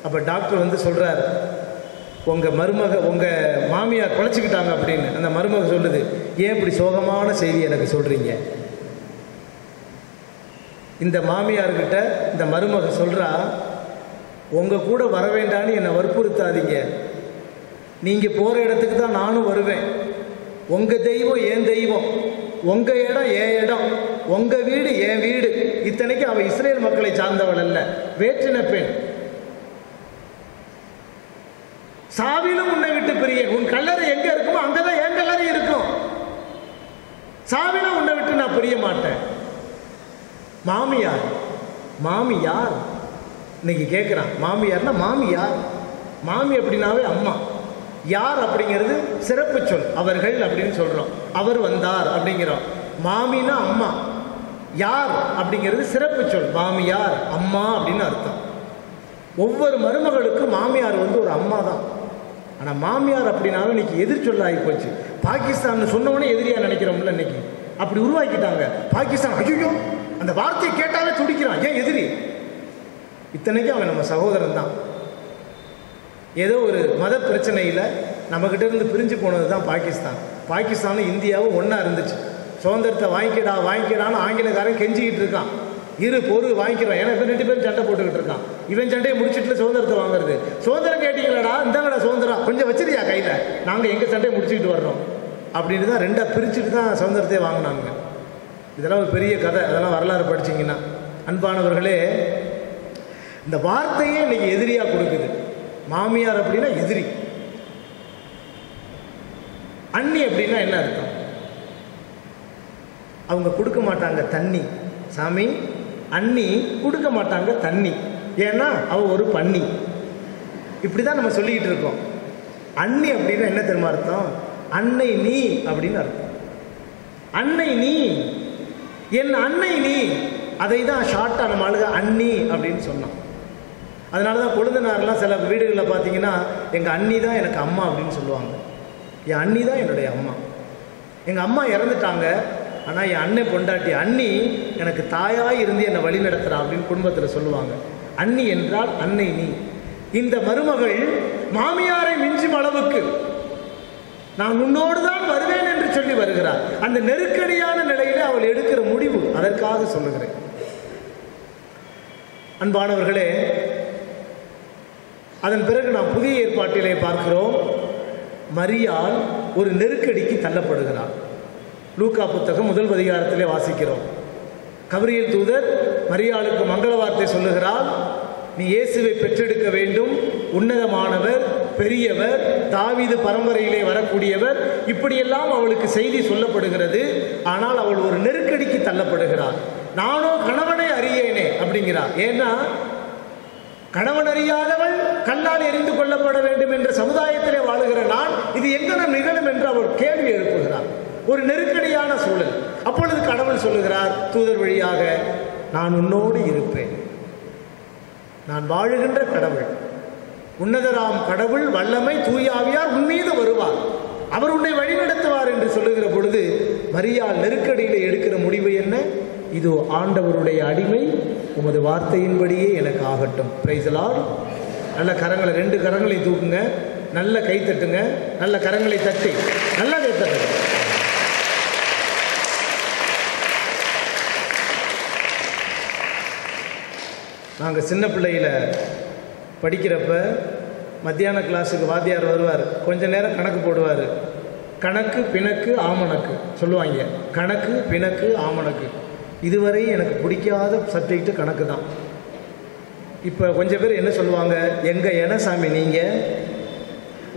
அப்போ டாக்டர் வந்து சொல்கிறார், உங்கள் மாமியார் குழைச்சிக்கிட்டாங்க அப்படின்னு. அந்த மருமக சொல்லுது, ஏன் இப்படி சோகமான செய்தி எனக்கு சொல்கிறீங்க? இந்த மாமியார்கிட்ட இந்த மருமக சொல்கிறா, உங்கள் கூட வர வேண்டான்னு என்னை வற்புறுத்தாதீங்க. நீங்கள் போகிற இடத்துக்கு தான் நானும் வருவேன். உங்கள் தெய்வம் என் தெய்வம், உங்கள் இடம் என் இடம், உங்கள் வீடு என் வீடு. இத்தனைக்கு அவள் இஸ்ரேல் மக்களை சார்ந்தவள் அல்ல, வேற்றின பெண். சாவிலும் உன்னை விட்டு பிரியேன். உன் கல்லறை எங்க இருக்குமோ அங்கதான் என் கல்லறை இருக்கும். சாவிலும் உன்னை விட்டு நான் பிரிய மாட்டேன். மாமியார் இன்னைக்கு கேட்குறான். மாமியார்னா மாமியார். மாமி அப்படின்னாவே அம்மா. யார் அப்படிங்கிறது சிறப்பு சொல். அவர்கள் அப்படின்னு சொல்றோம். அவர் வந்தார் அப்படிங்கிறோம். மாமினா அம்மா. யார் அப்படிங்கிறது சிறப்பு சொல். மாமியார் அம்மா அப்படின்னு அர்த்தம். ஒவ்வொரு மருமகளுக்கும் மாமியார் வந்து ஒரு அம்மா தான். ஆனால் மாமியார் அப்படின்னாலும் இன்னைக்கு எதிர்ச்சொல்ல ஆகி போச்சு. பாகிஸ்தான் சொன்னவனே எதிரியா நினைக்கிறோம்ல இன்னைக்கு. அப்படி உருவாக்கிட்டாங்க. பாகிஸ்தான், ஐயோ அந்த வார்த்தையை கேட்டாலே துடிக்கிறான். ஏன் எதிரி? இத்தனைக்கும் அவன் நம்ம சகோதரன் தான். ஏதோ ஒரு மத பிரச்சனையில் நம்மகிட்ட இருந்து பிரிஞ்சு போனது தான் பாகிஸ்தான். பாகிஸ்தானும் இந்தியாவும் ஒன்றா இருந்துச்சு. சுதந்திரத்தை வாங்கிக்கிறான்னு ஆங்கிலக்காரன் கெஞ்சிக்கிட்டு இருக்கான். பொறு வாங்கிக்கிறோம். ஏன்னா இப்போ 2 பேரும் சண்டை போட்டுக்கிட்டு இருக்கான். இவன் சண்டையை முடிச்சுட்டு சுதந்திரத்தை வாங்குறது. சுதந்திரம் கேட்டீங்களாடா, இந்தாங்கடா சுதந்திரம், கொஞ்சம் வச்சிருக்கியா கையில், நாங்கள் எங்கள் சண்டையை முடிச்சுக்கிட்டு வர்றோம் அப்படின்னு தான் 2ஆக பிரிச்சுட்டு தான் சுதந்திரத்தை வாங்கினாங்க. இதெல்லாம் ஒரு பெரிய கதை. அதெல்லாம் வரலாறு படிச்சிங்கன்னா. அன்பானவர்களே, இந்த வார்த்தையே இன்னைக்கு எதிரியாக கொடுக்குது. மாமியார் அப்படின்னா எதிரி. அண்ணி அப்படின்னா என்ன அர்த்தம்? அவங்க கொடுக்க மாட்டாங்க தண்ணி. சாமி, அண்ணி கொடுக்க மாட்டாங்க தண்ணி. ஏன்னா அவ ஒரு பன்னி. இப்படிதான் நம்ம சொல்லிக்கிட்டு இருக்கோம். அண்ணி அப்படின்னா என்ன தெரியுமா அர்த்தம்? அன்னை நீ அப்படின்னு அர்த்தம். அன்னை நீ, என் அன்னை நீ. அதை தான் ஷார்ட்டாக நம்ம ஆளுக அண்ணி அப்படின்னு சொன்னோம். அதனால தான் கொழுந்தனாரெலாம் சில வீடுகளில் பார்த்தீங்கன்னா எங்கள் அண்ணி தான் எனக்கு அம்மா அப்படின்னு சொல்லுவாங்க. என் அண்ணி தான் என்னுடைய அம்மா. எங்கள் அம்மா இறந்துட்டாங்க, ஆனால் என் அண்ணன் பொண்டாட்டி அண்ணி எனக்கு தாயாக இருந்து என்னை வழி நடத்துகிறா அப்படின்னு குடும்பத்தில் சொல்லுவாங்க. அண்ணி என்றால் அன்னை நீ. இந்த மருமகள் மாமியாரை மிஞ்சும் அளவுக்கு நான் உன்னோடு தான் வருவேன் என்று சொல்லி வருகிறார். அந்த நெருக்கடியான நிலையில அவள் எடுக்கிற முடிவு, அதற்காக சொல்லுகிறேன். அன்பானவர்களே, அதன் பிறகு நாம் புதிய ஏற்பாட்டிலே பார்க்கிறோம், மரியாள் ஒரு நெருக்கடிக்கு தள்ளப்படுகிறார். லூக்கா புத்தகம் 1 அதிகாரத்திலே வாசிக்கிறோம். கபிரியேல் தூதர் மரியாளுக்கு மங்கள வார்த்தை சொல்லுகிறார். நீ இயேசுவை பெற்றெடுக்க வேண்டும், உன்னதமானவர், பெரியவர், தாவீது பரம்பரையிலே வரக்கூடியவர், இப்படியெல்லாம் அவளுக்கு செய்தி சொல்லப்படுகிறது. ஆனால் அவள் ஒரு நெருக்கடிக்கு தள்ளப்படுகிறார். நானோ கணவனை அறியேனே அப்படிங்கிறார். ஏன்னா கணவன் அறியாதவள் கல்லால் எரிந்து கொள்ளப்பட வேண்டும் என்ற சமுதாயத்திலே வாழுகிற நான் இது எங்கனம் நிகழும் என்று அவர் கேள்வி எழுப்புகிறார். ஒரு நெருக்கடியான சூழல். அப்பொழுது கடவுள் சொல்லுகிறார் தூதர் வழியாக, நான் உன்னோடு இருப்பேன். நான் வாழுகின்ற கடவுள், உன்னதராம் கடவுள், வல்லமை, தூய ஆவியார் உன் மீது வருவார், அவர் உன்னை வழிநடத்துவார் என்று சொல்லுகிற பொழுது மரியாள் நெருக்கடியிலே எடுக்கிற முடிவு என்ன? இதோ ஆண்டவருடைய அடிமை, உமது வார்த்தையின்படியே எனக்கு ஆகட்டும். Praise the Lord. நல்ல கரங்களை, 2 கரங்களை தூக்குங்க, நல்ல கை தட்டுங்க, நல்ல கரங்களை தட்டி நல்ல கை தட்டுங்க. நாங்கள் சின்ன பிள்ளையில் படிக்கிறப்ப மத்தியான கிளாஸுக்கு வாத்தியார் வருவார், கொஞ்ச நேரம் கணக்கு போடுவார். கணக்கு, பிணக்கு, ஆமணக்கு சொல்லுவாங்க. கணக்கு, பிணக்கு, ஆமணக்கு. இதுவரை எனக்கு பிடிக்காத சப்ஜெக்டு கணக்கு தான். இப்போ கொஞ்சம் பேர் என்ன சொல்லுவாங்க, எங்கள் என்ன சாமி நீங்கள்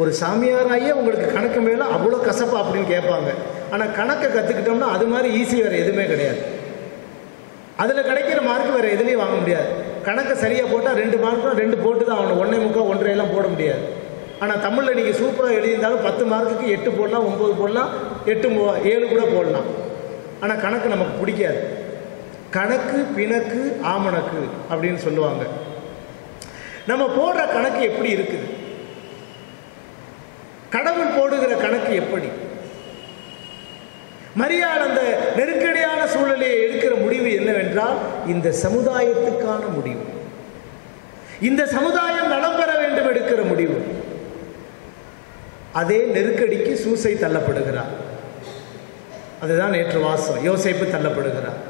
ஒரு சாமியாராயே உங்களுக்கு கணக்கு மேலே அவ்வளோ கசப்பா அப்படின்னு கேட்பாங்க. ஆனால் கணக்கை கற்றுக்கிட்டோம்னா அது மாதிரி ஈஸி வேறு எதுவுமே கிடையாது. அதில் கிடைக்கிற மார்க் வேறு எதுலேயும் வாங்க முடியாது. கணக்கை சரியாக போட்டால் 2 மார்க்கும் 2 போட்டு தான் ஆகணும், 1.25 1.5 போட முடியாது. ஆனால் தமிழில் நீங்கள் சூப்பராக எழுதியிருந்தாலும் 10 மார்க்குக்கு 8 போடலாம், 9 போடலாம், 8 7 கூட போடலாம். ஆனால் கணக்கு நமக்கு பிடிக்காது. கணக்கு, பிணக்கு, ஆமணக்கு அப்படின்னு சொல்லுவாங்க. நம்ம போடுற கணக்கு எப்படி இருக்குது? கடவுள் போடுகிற கணக்கு எப்படி? மரியாள் அந்த நெருக்கடியான சூழலை எடுக்கிற முடிவு என்னவென்றால், இந்த சமுதாயத்துக்கான முடிவு, இந்த சமுதாயம் நலம் பெற வேண்டும் எடுக்கிற முடிவு. அதே நெருக்கடிக்கு சூசை தள்ளப்படுகிறார். அதுதான் நேற்று வாசம். யோசேப்பு தள்ளப்படுகிறார்.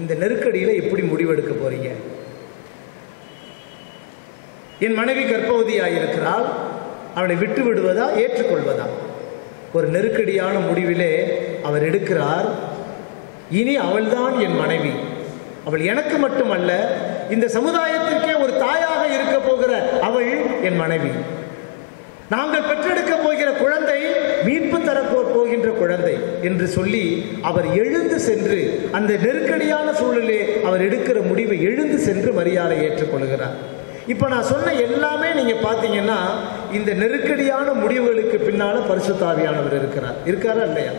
இந்த நெருக்கடியில் எப்படி முடிவெடுக்க போறீங்க? என் மனைவி கர்ப்பவதியாயிருக்கிறாள், அவளை விட்டு விடுவதா ஏற்றுக்கொள்வதா? ஒரு நெருக்கடியான முடிவிலே அவர் எடுக்கிறார். இனி அவள்தான் என் மனைவி. அவள் எனக்கு மட்டுமல்ல, இந்த சமுதாயத்திற்கே ஒரு தாயாக இருக்க போகிற அவள் என் மனைவி. நாங்கள் பெற்றெடுக்க போகிற குழந்தை மீட்பு தர போகின்ற குழந்தை என்று சொல்லி அவர் எழுந்து சென்று, அந்த நெருக்கடியான சூழலே அவர் எடுக்கிற முடிவை எழுந்து சென்று மரியாதை ஏற்றுக்கொள்கிறார். இப்போ நான் சொன்ன எல்லாமே நீங்க பார்த்தீங்கன்னா, இந்த நெருக்கடியான முடிவுகளுக்கு பின்னால பரிசுத்த ஆவியானவர் இருக்கிறார். இருக்காரா இல்லையா?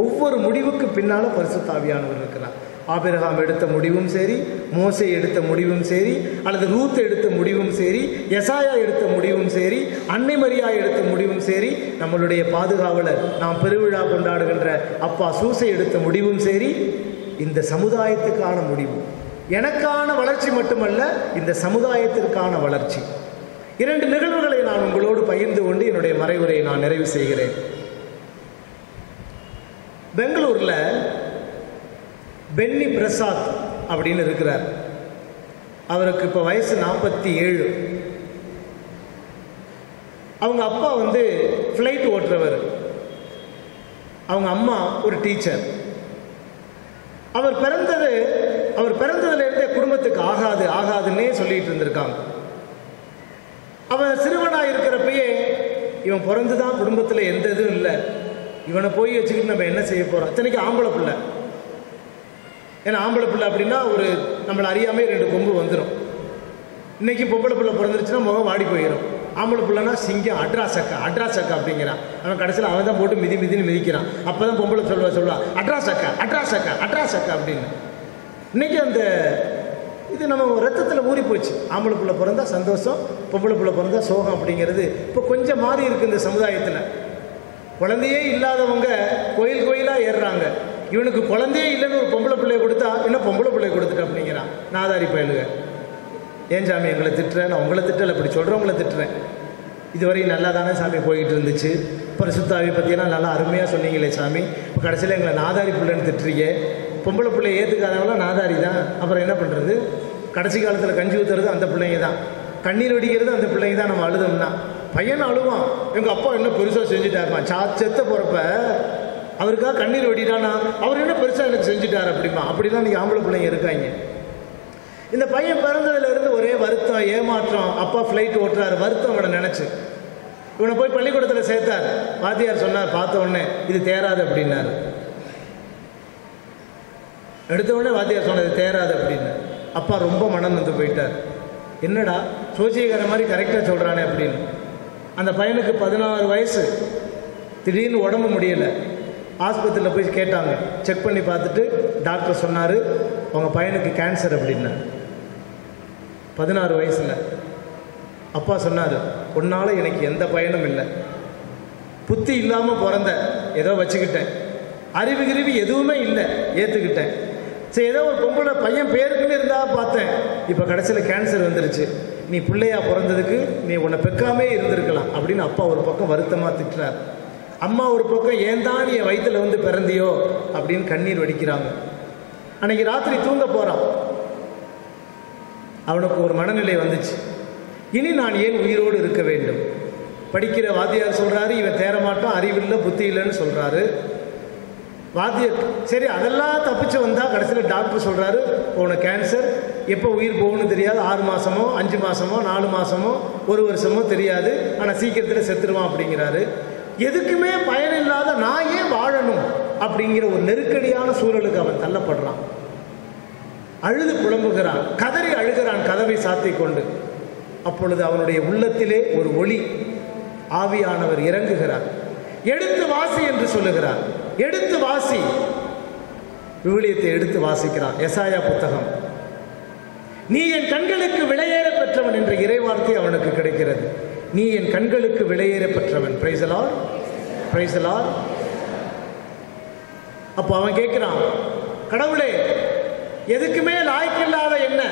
ஒவ்வொரு முடிவுக்கு பின்னால பரிசுத்த ஆவியானவர் இருக்கிறார். ஆபிரகாம் எடுத்த முடிவும் சரி, மோசே எடுத்த முடிவும் சரி, அல்லது ரூத் எடுத்த முடிவும் சரி, எசாயா எடுத்த முடிவும் சரி, அன்னை மரியா எடுத்த முடிவும் சரி, நம்மளுடைய பாதுகாவலர், நாம் பெருவிழா கொண்டாடுகின்ற அப்பா சூசை எடுத்த முடிவும் சரி, இந்த சமுதாயத்துக்கான முடிவு. எனக்கான வளர்ச்சி மட்டுமல்ல, இந்த சமுதாயத்திற்கான வளர்ச்சி. 2 நிகழ்வுகளை நான் உங்களோடு பகிர்ந்து கொண்டு என்னுடைய மறைவுரையை நான் நிறைவு செய்கிறேன். பெங்களூர்ல பென்னி பிரசாத் அப்படின்னு இருக்கிறார். அவருக்கு இப்போ வயசு 47. அவங்க அப்பா ஃப்ளைட் ஓட்டுறவர், அவங்க அம்மா ஒரு டீச்சர். அவர் பிறந்ததுலேருந்தே குடும்பத்துக்கு ஆகாதுன்னே சொல்லிட்டு இருந்திருக்காங்க. அவன் சிறுவனாக இருக்கிறப்பயே, இவன் பிறந்துதான் குடும்பத்தில் எந்த இதுவும் இல்லை, இவனை போய் வச்சுக்கிட்டு நம்ம என்ன செய்ய போகிறோம்? அத்தனைக்கு ஆம்பளை பிள்ளை. ஏன்னா ஆம்பளை பிள்ளை அப்படின்னா நம்மளை அறியாமே 2 கொம்பு வந்துடும். இன்னைக்கு பொம்பளை பிள்ளை பிறந்துருச்சுன்னா முகம் வாடி போயிடும். ஆம்பளை பிள்ளைனா சிங்கம் அட்ரா சக்கா அப்படிங்கிறான். அவன் கடைசியில் அவன் தான் போட்டு மிதின்னு மிதிக்கிறான். அப்போ தான் பொம்பளை சொல்லுவா அட்ரா சக்கா அப்படின்னு. இன்றைக்கி அந்த இது நம்ம ரத்தத்தில் ஊறி போச்சு. ஆம்பளை பிள்ளை பிறந்தா சந்தோஷம், பொம்பளை பிள்ளை பிறந்தா சோகம் அப்படிங்கிறது இப்போ கொஞ்சம் மாறி இருக்குது இந்த சமுதாயத்தில். குழந்தையே இல்லாதவங்க கோயிலாக ஏறுறாங்க. இவனுக்கு குழந்தையே இல்லைன்னு ஒரு பொம்பளை பிள்ளையை கொடுத்தா இன்னும் பொம்பளை பிள்ளையை கொடுத்துட்டு அப்படிங்கிறான். நாதாரி பயலுக. ஏன் சாமி எங்களை திட்டுறேன்? நான் உங்களை திட்டலை, இப்படி சொல்கிறவங்களை திட்டுறேன். இதுவரையும் நல்லா தானே சாமி போய்கிட்டு இருந்துச்சு. பரிசுத்தாவி பற்றியெல்லாம் நல்லா அருமையாக சொன்னீங்களே சாமி, இப்போ கடைசியில் எங்களை நாதாரி பிள்ளைன்னு திட்டுறீங்க. பொம்பளை பிள்ளையை ஏற்றுக்காதவங்களாம் நாதாரி தான். அப்புறம் என்ன பண்ணுறது? கடைசி காலத்தில் கஞ்சி ஊற்றுறது அந்த பிள்ளைங்க தான், கண்ணீர் வடிக்கிறது அந்த பிள்ளைங்க தான். நம்ம அழுதோம்னா பையன் அழுவான், எங்கள் அப்பா என்ன பெருசாக செஞ்சுட்டாருமா. செத்த போகிறப்ப அவருக்காக கண்ணீர் வடிட்டானா, அவர் என்ன பெருசாக எனக்கு செஞ்சுட்டார் அப்படிமா. அப்படிலாம் நீங்கள் ஆம்பளை பிள்ளைங்க இருக்காங்க. இந்த பையன் பிறந்ததுலேருந்து ஒரே வருத்தம், ஏமாற்றம். அப்பா ஃப்ளைட் ஓட்டுறாரு, வருத்தம் அவனை நினச்சி. இவனை போய் பள்ளிக்கூடத்தில் சேர்த்தார். வாத்தியார் சொன்னார், பார்த்த உடனே இது தேராது அப்படின்னாரு. எடுத்த உடனே வாத்தியார் சொன்னது தேராது அப்படின்னு. அப்பா ரொம்ப மனம் வந்து போயிட்டார். என்னடா சோசியக்கார மாதிரி கரெக்டாக சொல்கிறானே அப்படின்னு. அந்த பையனுக்கு 16 வயசு. திடீர்னு உடம்பு முடியலை. ஆஸ்பத்திரியில் போய் கேட்டாங்க. செக் பண்ணி பார்த்துட்டு டாக்டர் சொன்னார், உங்கள் பையனுக்கு கேன்சர் அப்படின்னா. 16 வயசில் அப்பா சொன்னார், உன்னால் எனக்கு எந்த பயனும் இல்லை. புத்தி இல்லாமல் பிறந்த, ஏதோ வச்சுக்கிட்டேன். அறிவு கிருவி எதுவுமே இல்லை, ஏற்றுக்கிட்டேன். சரி, ஏதோ ஒரு பொம்பளை பையன் பேருக்குன்னு இருந்தால் பார்த்தேன். இப்போ கடைசியில் கேன்சர் வந்துருச்சு. நீ பிள்ளையா பிறந்ததுக்கு நீ உன்னை பெக்காமே இருந்திருக்கலாம் அப்படின்னு அப்பா ஒரு பக்கம் வருத்தமாக திட்டுறார். அம்மா ஒரு பக்கம் ஏன் தான் நீ என் வயிற்றில் வந்து பிறந்தியோ அப்படின்னு கண்ணீர் வடிக்கிறாங்க. அன்னைக்கு ராத்திரி தூங்க போகிறான். அவனுக்கு ஒரு மனநிலை வந்துச்சு, இனி நான் ஏன் உயிரோடு இருக்க வேண்டும். படிக்கிற வாத்தியார் சொல்கிறாரு, இவன் தேரமாட்டான், அறிவில்லை புத்தி இல்லைன்னு சொல்கிறாரு. வாத்தியார் சரி அதெல்லாம் தப்பிச்சு வந்தால் கடைசியில் டாக்டர் சொல்கிறாரு, உனக்கு கேன்சர், எப்போ உயிர் போகணும்னு தெரியாது. 6 மாதமோ 5 மாதமோ 4 மாதமோ 1 வருஷமோ தெரியாது, ஆனால் சீக்கிரத்தில் செத்துருவான் அப்படிங்கிறாரு. எதுக்குமே பயனில்லாத நான் ஏன் வாழணும் அப்படிங்கிற ஒரு நெருக்கடியான சூழலுக்கு அவன் தள்ளப்படுறான். அழுது புலம்புகிறான், கதறி அழுகிறான், கதவை சாத்தி கொண்டு. அப்பொழுது அவனுடைய உள்ளத்திலே ஒரு ஒளி, ஆவியானவர் இறங்குகிறார். எடுத்து வாசி என்று சொல்லுகிறார். எடுத்து வாசி. விவிலியத்தை எடுத்து வாசிக்கிறான். எசாயா புத்தகம். நீ என் கண்களுக்கு விலையேற பெற்றவன் என்ற இறைவார்த்தை அவனுக்கு கிடைக்கிறது. நீ என் கண்களுக்கு விலையேற பெற்றவன். Praise the Lord, praise the Lord. அப்போ அவன் கேட்கிறான், கடவுளே, எதுக்குமே லாய்க்கில்லாத என்ன,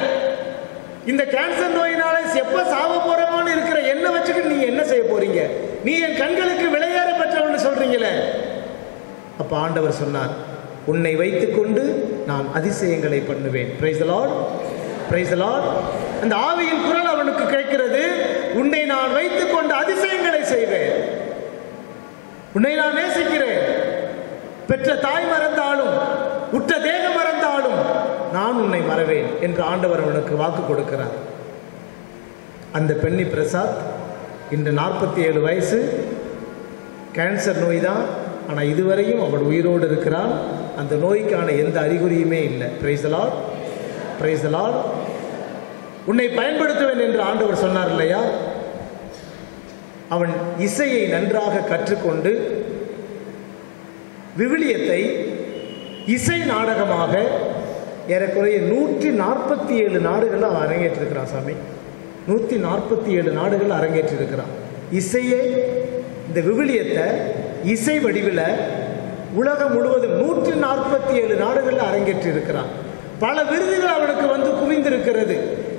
இந்த கேன்சர் நோயினால எப்ப சாவ போறோம்னு இருக்கிற என்ன வச்சுக்கிட்டு நீங்க என்ன செய்ய போறீங்க? நீ என் கண்களுக்கு விலையேற பெற்றவன் சொல்றீங்களே. அப்ப ஆண்டவர் சொன்னார், உன்னை வைத்துக்கொண்டு நான் அதிசயங்களை பண்ணுவேன். Praise the Lord, praise the Lord. அந்த ஆவியின் குரல் அவனுக்கு கேட்கிறது, உன்னை நான் வைத்துக் கொண்டு அதிசயங்களை செய்வேன். உன்னை நான் நேசிக்கிறேன். பெற்ற தாய் மறந்தாலும் உற்ற தேகம் மறந்தாலும் நான் உன்னை மறவேன் என்று ஆண்டவர் அவனுக்கு வாக்கு கொடுக்கிறார். அந்த பெண்ணி பிரசாத் இன்று 47 வயசு, கேன்சர் நோய் தான். ஆனால் இதுவரையும் அவள் உயிரோடு இருக்கிறாள். அந்த நோய்க்கான எந்த அறிகுறியுமே இல்லை. Praise the Lord, praise the Lord. உன்னை பயன்படுத்துவேன் என்று ஆண்டவர் சொன்னார் இல்லையா? அவன் இசையை நன்றாக கற்றுக்கொண்டு விவிலியத்தை இசை நாடகமாக ஏறக்குறைய 147 நாடுகளில் அவன் அரங்கேற்றிருக்கிறான். சாமி, 147 நாடுகளில் அரங்கேற்றிருக்கிறான். இசையை, இந்த விவிலியத்தை இசை வடிவில் உலகம் முழுவதும் 147 நாடுகளில் அரங்கேற்றிருக்கிறான். பல விருதுகள் அவனுக்கு வந்து குவிந்திருக்கிறது.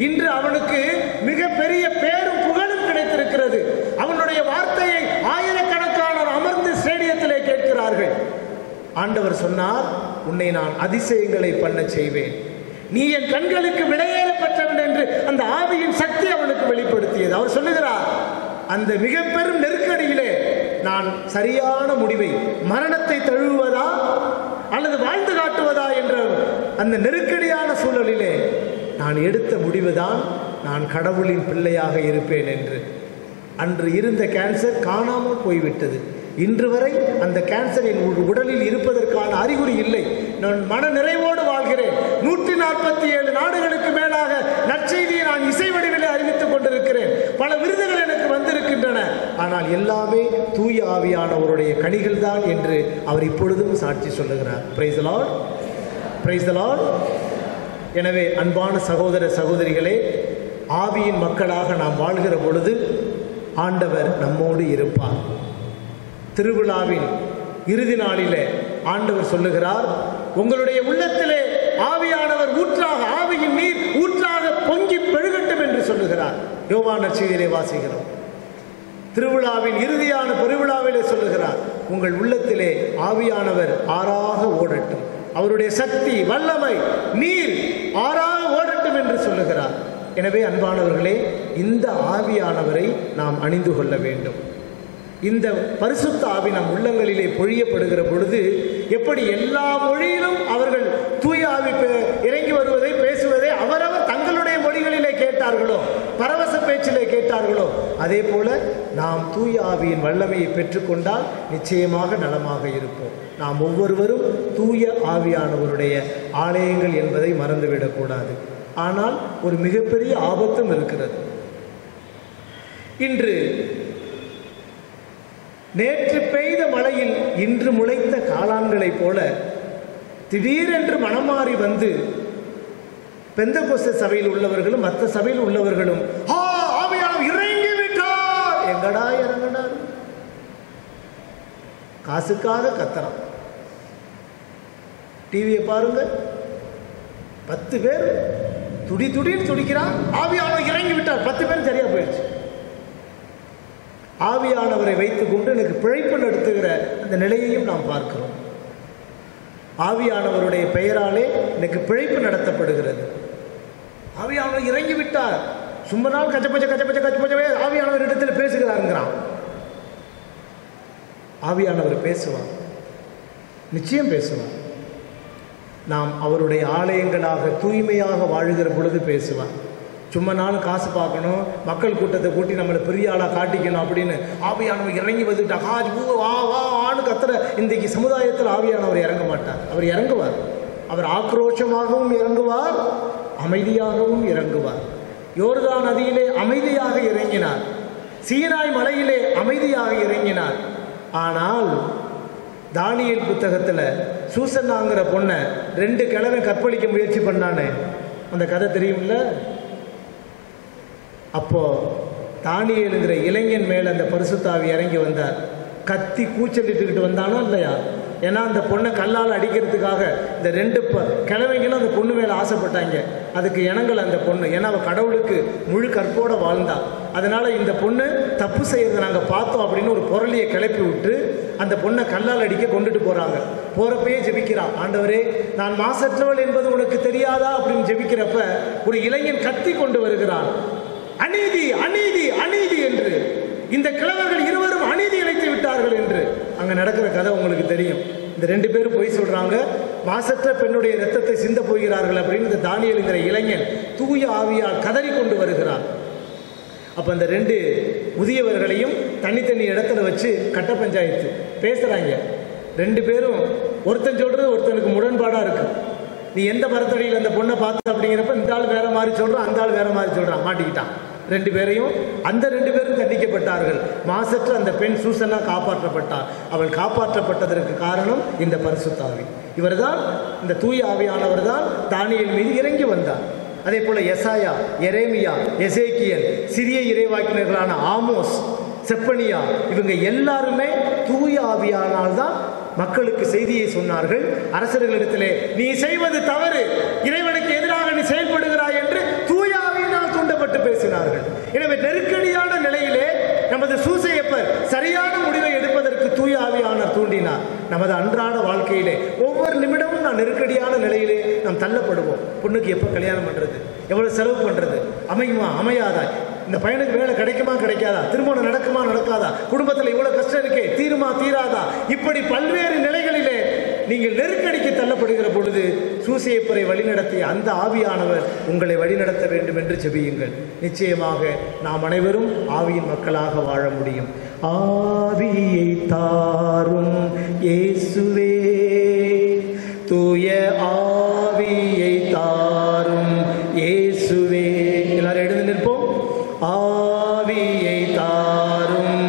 இன்று அவனுக்கு மிகப்பெரிய பேரும் புகழும் கிடைத்திருக்கிறது. அவனுடைய வார்த்தையை ஆயிரக்கணக்கானோர் அமர்ந்து ஸ்டேடியத்திலே கேட்கிறார்கள். ஆண்டவர் சொன்னார், உன்னை நான் அதிசயங்களை பண்ண செய்வேன். நீ என் கண்களுக்கு விலையேற பெற்றவன் என்று அந்த ஆவியின் சக்தி அவனுக்கு வெளிப்படுத்தியது. அவர் சொல்லுகிறார், அந்த மிக பெரும் நெருக்கடியிலே நான் சரியான முடிவை, மரணத்தை தழுவுவதா அல்லது வாழ்ந்து காட்டுவதா என்ற அந்த நெருக்கடியான சூழலிலே நான் எடுத்த முடிவுதான் நான் கடவுளின் பிள்ளையாக இருப்பேன் என்று. அன்று இருந்த கேன்சர் காணாமல் போய்விட்டது. இன்று வரை அந்த கேன்சரின் உடலில் இருப்பதற்கான அறிகுறி இல்லை. நான் மன நிறைவோடு வாழ்கிறேன். 147 நாடுகளுக்கு மேலாக நற்செய்தியை நான் இசை வடிவிலே அறிவித்துக் கொண்டிருக்கிறேன். பல விருதுகள் எனக்கு வந்திருக்கிறது. ஆனால் எல்லாமே தூய ஆவியானவருடைய கனிகள் தான் என்று அவர் இப்பொழுதும் சாட்சி சொல்லுகிறார். Praise the Lord, praise the Lord. எனவே அன்பான சகோதர சகோதரிகளே, ஆவியின் மக்களாக நாம் வாழ்கிற பொழுது ஆண்டவர் நம்மோடு இருப்பார். திருவிழாவின் இறுதி நாளிலே ஆண்டவர் சொல்லுகிறார், உங்களுடைய உள்ளத்திலே ஆவியானவர் ஊற்றாக, ஆவியின் நீர் ஊற்றாக பொங்கி பெருகட்டும் என்று சொல்லுகிறார். யோவான் நற்செய்தியிலே வாசிக்கிறோம். திருவிழாவின் இறுதியான பெருவிழாவிலே சொல்லுகிறார், உங்கள் உள்ளத்திலே ஆவியானவர் ஆறாக ஓடட்டும், அவருடைய சக்தி வல்லமை நீர் ஆறாக ஓடட்டும் என்று சொல்லுகிறார். எனவே அன்பானவர்களே, இந்த ஆவியானவரை நாம் அணிந்து கொள்ள வேண்டும். இந்த பரிசுத்த ஆவி நம் உள்ளங்களிலே பொழியப்படுகிற பொழுது எப்படி எல்லா மொழியிலும் அவர்கள் தூய ஆவி இறங்கி வருவதை, பேசுவதை அவரவர் தங்களுடைய மொழிகளிலே கேட்டார்களோ, பரவச பேச்சிலே கேட்டார்களோ, அதே போல நாம் தூய ஆவியின் வல்லமையை பெற்றுக்கொண்டால் நிச்சயமாக நலமாக இருப்போம். நாம் ஒவ்வொருவரும் தூய ஆவியானவருடைய ஆலயங்கள் என்பதை மறந்துவிடக்கூடாது. ஆனால் ஒரு மிகப்பெரிய ஆபத்தும் இருக்கிறது. இன்று நேற்று பெய்த மழையில் இன்று முளைத்த காளான்களைப் போல திடீரென்று மனமாறி வந்து பெந்தகோஸ்தே சபையில் உள்ளவர்களும் மற்ற சபையில் உள்ளவர்களும் ஆவியானவர் இறங்கி விட்டார், எங்கடா இறங்கினார், காசுக்காக கத்தறான். டிவியை பாருங்க, 10 பேர் துடி துடின்னு துடிக்கிறான், ஆவியானவர் இறங்கி விட்டார், 10 பேர் சரியா போயிடுச்சு. ஆவியானவரை வைத்துக் கொண்டு எனக்கு பிழைப்பு நடத்துகிற அந்த நிலையையும் நாம் பார்க்கிறோம். ஆவியானவருடைய பெயராலே எனக்கு பிழைப்பு நடத்தப்படுகிறது. ஆவியானவர் இறங்கி விட்டார், சும்மா நாள் கச்சபச்சவே ஆவியானவர் இடத்துல பேசுகிறாருங்கிறான். ஆவியானவர் பேசுவார், நிச்சயம் பேசுவார். நாம் அவருடைய ஆலயங்களாக தூய்மையாக வாழுகிற பொழுது பேசுவார். சும்மா நாளும் காசு பார்க்கணும், மக்கள் கூட்டத்தை கூட்டி நம்மளை பெரிய ஆளாக காட்டிக்கணும் அப்படின்னு ஆவியானவர் இறங்கி வந்துட்டா வா வா ஆன்னு கத்துற இன்றைக்கு சமுதாயத்தில் ஆவியானவர் இறங்க மாட்டார். அவர் இறங்குவார். அவர் ஆக்ரோஷமாகவும் இறங்குவார், அமைதியாகவும் இறங்குவார். யோர்தான் நதியிலே அமைதியாக இறங்கினார், சீனாய் மலையிலே அமைதியாக இறங்கினார். ஆனால் தானியேல் புத்தகத்தில் சூசன்னாங்கிற பொண்ணை 2 கிழமை கற்பழிக்க முயற்சி பண்ணானே, அந்த கதை தெரியும்ல? அப்போ தானியேலுங்கிற இளைஞன் மேலே அந்த பரிசுத்த ஆவி இறங்கி வந்தார். கத்தி கூச்சலிட்டுக்கிட்டு வந்தானோ இல்லையா? ஏன்னா அந்த பொண்ணை கல்லால் அடிக்கிறதுக்காக இந்த 2 கிழமைங்களும் அந்த பொண்ணு மேலே ஆசைப்பட்டாங்க. அதுக்கு இணங்கல் அந்த பொண்ணு, ஏன்னா அவள் கடவுளுக்கு முழு கற்போட வாழ்ந்தா. அதனால இந்த பொண்ணு தப்பு செய்யறதை நாங்கள் பார்த்தோம் அப்படின்னு ஒரு பொருளியை கிளப்பி விட்டு அந்த பொண்ணை கல்லால் அடிக்க கொண்டுட்டு போறாங்க. போறப்பயே ஜெபிக்கிறான், ஆண்டவரே நான் மாசற்றவள் என்பது உனக்கு தெரியாதா அப்படின்னு ஜெபிக்கிறப்ப ஒரு இளைஞன் கத்தி கொண்டு வருகிறான், அநீதி அநீதி அநீதி என்று. இந்த கிழவர்கள் இருவரும் அநீதி இழைத்து விட்டார்கள் என்று. அங்க நடக்கிற கதை உங்களுக்கு தெரியும். இந்த 2 பேரும் போய் சொல்றாங்க, மாசற்ற பெண்ணுடைய ரத்தத்தை சிந்த போகிறார்கள் அப்படின்னு இந்த தானியேலுங்கிற இளைஞன் தூய ஆவியால் கதறி கொண்டு வருகிறார். அப்ப அந்த 2 முதியவர்களையும் தனித்தனி இடத்துல வச்சு கட்ட பஞ்சாயத்து பேசுறாங்க. 2 பேரும் ஒருத்தன் சொல்றது ஒருத்தனுக்கு முரண்பாடா இருக்கு. நீ எந்த மரத்தடியில் அந்த பொண்ணை பார்த்த அப்படிங்கிறப்ப இந்த ஆள் வேற மாதிரி சொல்றான், அந்த ஆள் வேற மாதிரி சொல்றான், மாட்டிக்கிட்டான். 2 பேரையும் அந்த 2 பேரும் தண்டிக்கப்பட்டார்கள். மாசற்ற அந்த பெண் சூசன்னா காப்பாற்றப்பட்டார். அவள் காப்பாற்றப்பட்டதற்கு காரணம் இந்த பரிசுத்த ஆவி. இவர்தான், இந்த தூய ஆவியானவர் தான் தானியேல் மீது இறங்கி வந்தார். அதே போல எசாயா, எரேமியா, எசேக்கியல், சிறிய இறைவாக்கினர்களான ஆமோஸ், செப்பனியா, இவங்க எல்லாருமே தூய ஆவியானால் தான் மக்களுக்கு செய்தியை சொன்னார்கள். அரசர்களிடத்திலே நீ செய்வது தவறு, இறைவனுக்கு எதிராக நீ செயல்படுகிறாய் என்று தூய ஆவியினால் தூண்டப்பட்டு பேசினார்கள். எனவே நெருக்கடியான நிலையிலே நமது சூசையப்பர் சரியான முடிவை எடுப்பதற்கு தூய ஆவியானவர் தூண்டினார். நமது அன்றாட வாழ்க்கையிலே ஒவ்வொரு நிமிடமும் நான் நெருக்கடியான நிலையிலே நாம் தள்ளப்படுவோம். பொண்ணுக்கு எப்போ கல்யாணம் பண்றது, எவ்வளவு செலவு பண்றது, அமையுமா அமையாதா, இந்த பையனுக்கு வேலை கிடைக்குமா கிடைக்காதா, திருமணம் நடக்குமா நடக்காதா, குடும்பத்தில் இவ்வளவு கஷ்டம் இருக்கே தீருமா தீராதா, இப்படி பல்வேறு நிலைகளிலே நீங்கள் நெருக்கடிக்கு தள்ளப்படுகிற பொழுது சூசையப்பரை வழிநடத்திய அந்த ஆவியானவர் உங்களை வழிநடத்த வேண்டும் என்று ஜெபியுங்கள். நிச்சயமாக நாம் அனைவரும் ஆவியின் மக்களாக வாழ முடியும். ஆவியை தாரும் இயேசுவே, தூய ஆவியை தாரும் இயேசுவே. எல்லாரும் எழுந்து நிற்போம். ஆவியை தாரும்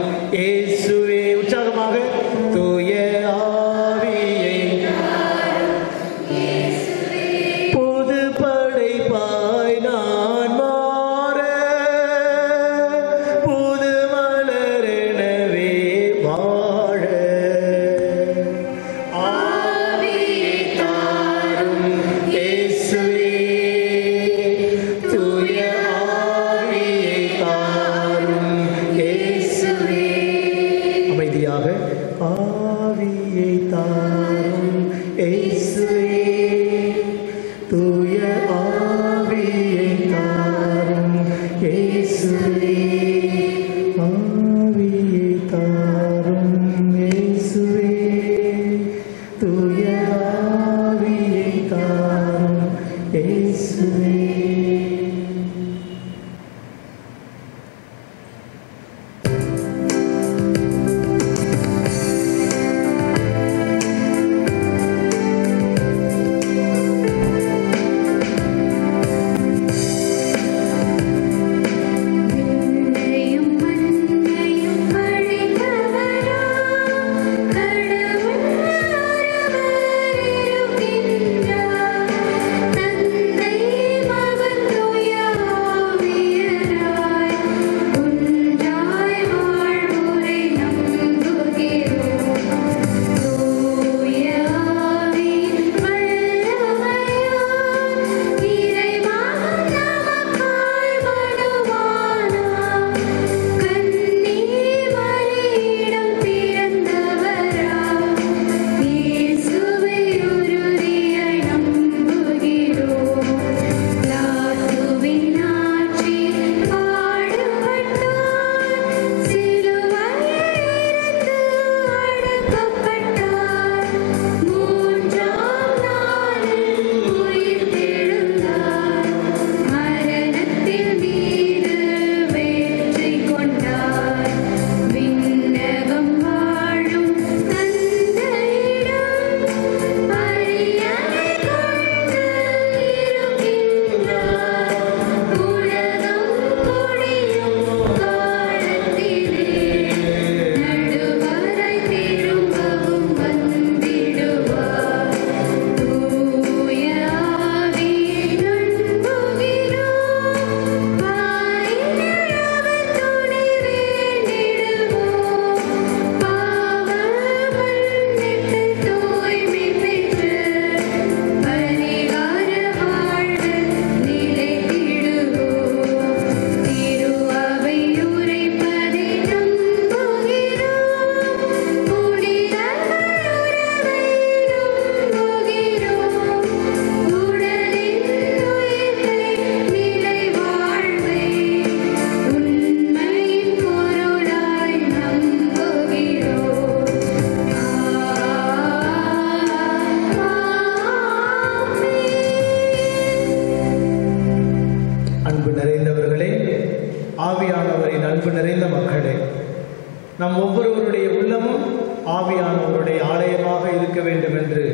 ஆவியானவருடைய ஆலயமாக இருக்க வேண்டும் என்று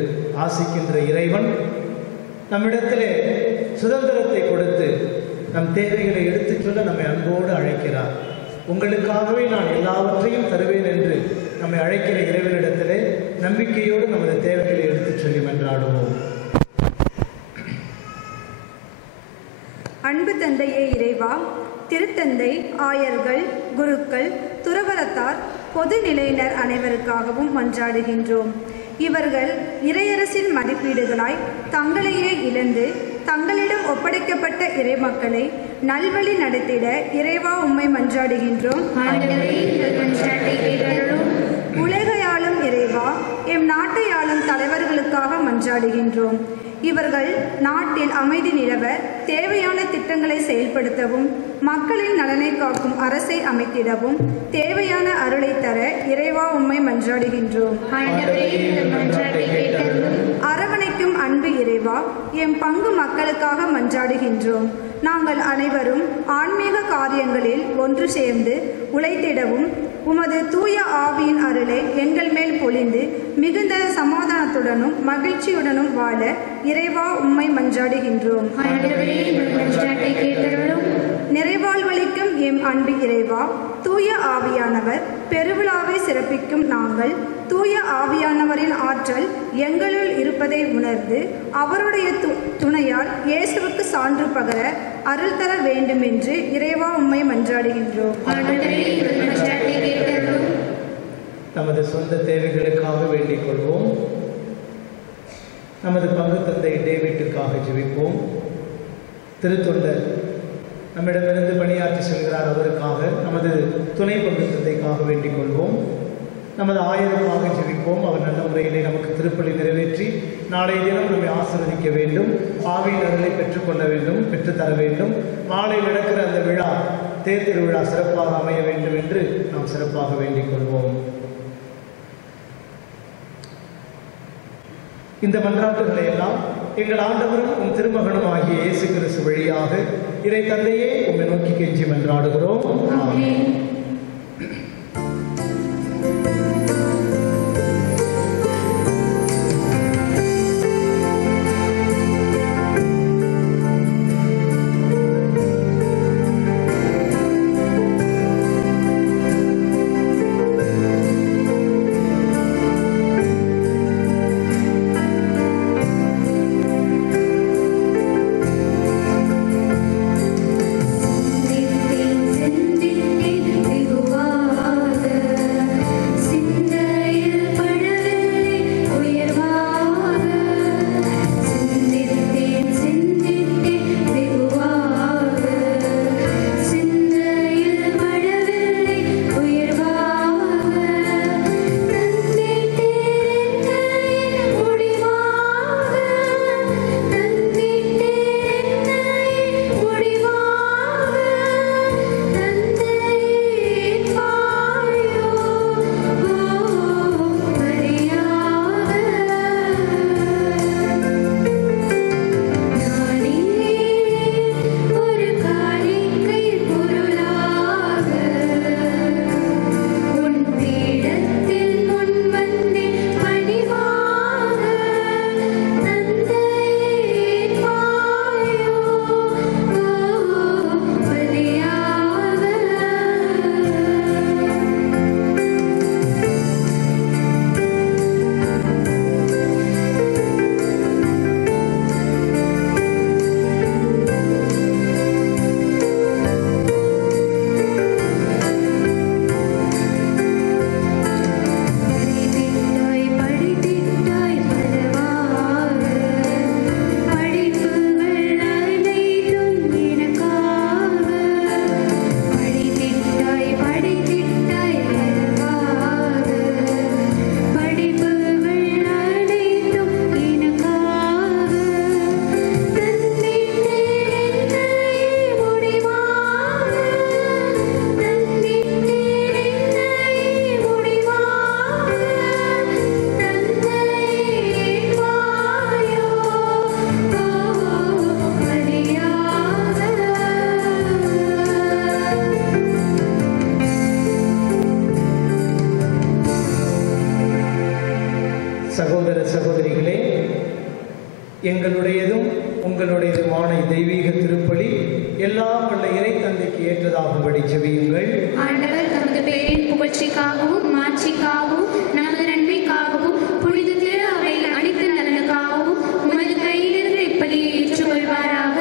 ஆசிக்கின்ற இறைவன் நம்மிடத்திலே சுதந்திரத்தை கொடுத்து நம் தேவைகளை எடுத்துச் சொல்ல நம்மை அன்போடு அழைக்கிறார். உங்களுக்காகவே நான் எல்லாவற்றையும் தருவேன் என்று நம்மை அழைக்கிற இறைவனிடத்திலே நம்பிக்கையோடு நமது தேவைகளை எடுத்துச் சொல்லி மன்றாடுவோம். அன்பு தந்தையே இறைவா, திருத்தந்தை, ஆயர்கள், குருக்கள், துறவரத்தார், பொது நிலையினர் அனைவருக்காகவும் மன்றாடுகின்றோம். இவர்கள் இறையரசின் மதிப்பீடுகளாய் தங்களையே இழந்து தங்களிடம் ஒப்படைக்கப்பட்ட இறைமக்களை நல்வழி நடத்திட இறைவா உம்மை மன்றாடுகின்றோம். உலகையாளும் இறைவா, எம் நாட்டை ஆளும் தலைவர்களுக்காக மன்றாடுகின்றோம். இவர்கள் நாட்டில் அமைதி நிலவ தேவையான திட்டங்களை செயல்படுத்தவும் மக்களின் நலனை காக்கும் அரசை அமைத்திடவும் தேவையான அருளை தர இறைவா உம்மை மன்றாடுகின்றோம். அரவணைக்கும் அன்பு இறைவா, எம் பங்கு மக்களுக்காக மன்றாடுகின்றோம். நாங்கள் அனைவரும் ஆன்மீக காரியங்களில் ஒன்று சேர்ந்து உழைத்திடவும் உமது தூய ஆவியின் அருளை எங்கள் மேல் பொழிந்து மிகுந்த சமாதானத்துடனும் மகிழ்ச்சியுடனும் வாழ இறைவா உம்மை மன்றாடுகின்றோம். நிறைவாழ்வளிக்கும் எம் அன்பு இறைவா, தூய ஆவியானவர் பெருவிழாவை சிறப்பிக்கும் நாங்கள் தூய ஆவியானவரின் ஆற்றல் எங்களுள் இருப்பதை உணர்ந்து அவருடைய துணையால் இயேசுவுக்கு சான்று பகர அருள் தர வேண்டும் என்று இறைவா உம்மை மன்றாடுகின்றோம். நமது சொந்த தேவைகளுக்காக வேண்டிக் கொள்வோம். நமது பங்கு தந்தை டேவிட்டுக்காக ஜெபிப்போம். திருத்தொண்டர் நம்மிடமிருந்து பணியாற்றி செல்கிறார், அவருக்காக நமது துணை பங்கு தந்தைக்காக வேண்டிக் கொள்வோம். நமது ஆயருக்காக ஜெபிப்போம். அவர் நல்ல முறையிலே நமக்கு திருப்பலி நிறைவேற்றி நாளைய தினம் நம்மை ஆசீர்வதிக்க வேண்டும், ஆவியின் அருளை பெற்றுக்கொள்ள வேண்டும், பெற்றுத்தர வேண்டும். மாலை நடக்கிற அந்த விழா, தேர் திருவிழா சிறப்பாக அமைய வேண்டும் என்று நாம் சிறப்பாக வேண்டிக் கொள்வோம். இந்த மன்றாட்டுகளை எல்லாம் எங்கள் ஆண்டவரும் உம் திருமகனும் ஆகிய இயேசு கிறிஸ்து வழியாக இறை தந்தையே உம்மை நோக்கி கெஞ்சி மன்றாடுகிறோம். ஆமென். சிந்தித்தேன் எங்களுடையதும் உங்களுடையதுமான தெய்வீக திருப்பலி எல்லாம் உள்ள இறை தந்தைக்கு ஏற்றதாகும்படி ஜெபியுங்கள். ஆண்டவர் தமது பெயரின் புகழ்ச்சிக்காகவும் மாட்சிக்காகவும் நமது நன்மைக்காகவும் புனித திரு அவையில் அனைத்து நலனுக்காகவும் உமது கையிலிருந்து இப்பலியை ஏற்றுக்கொள்வாராக.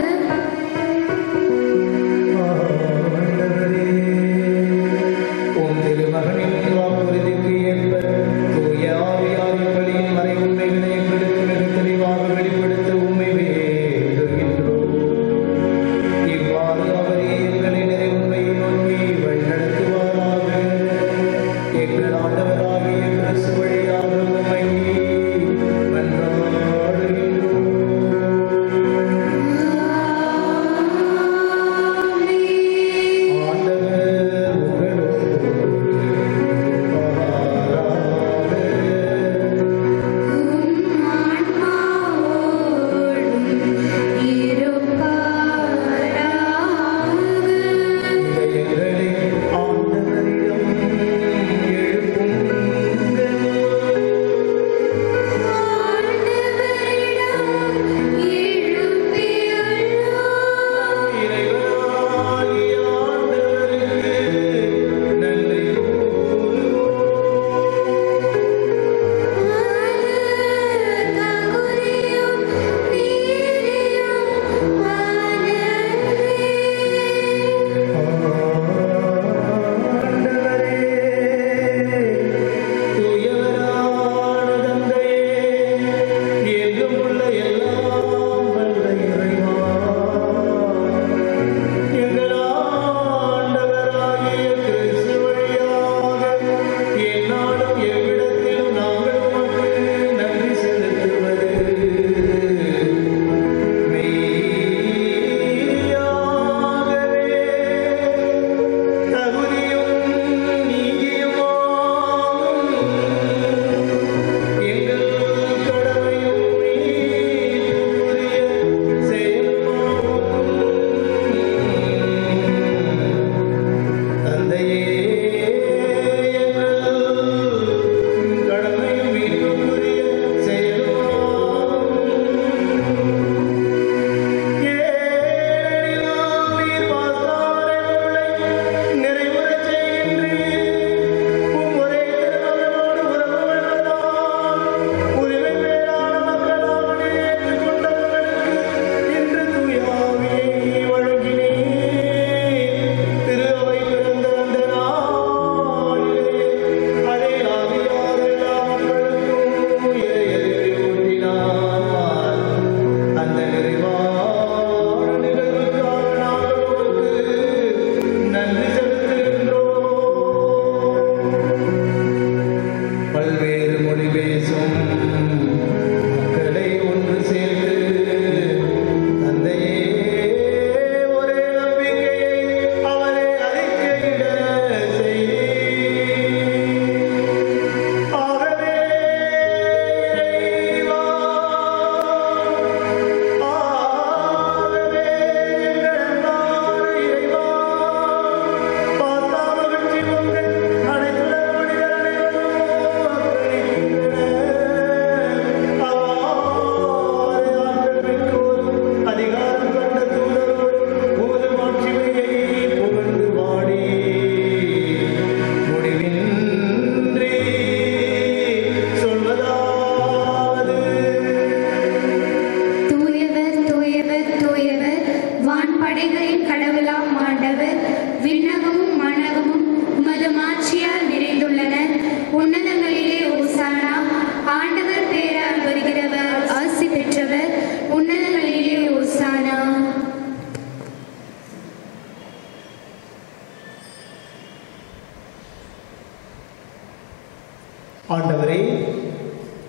ஆண்டவரே,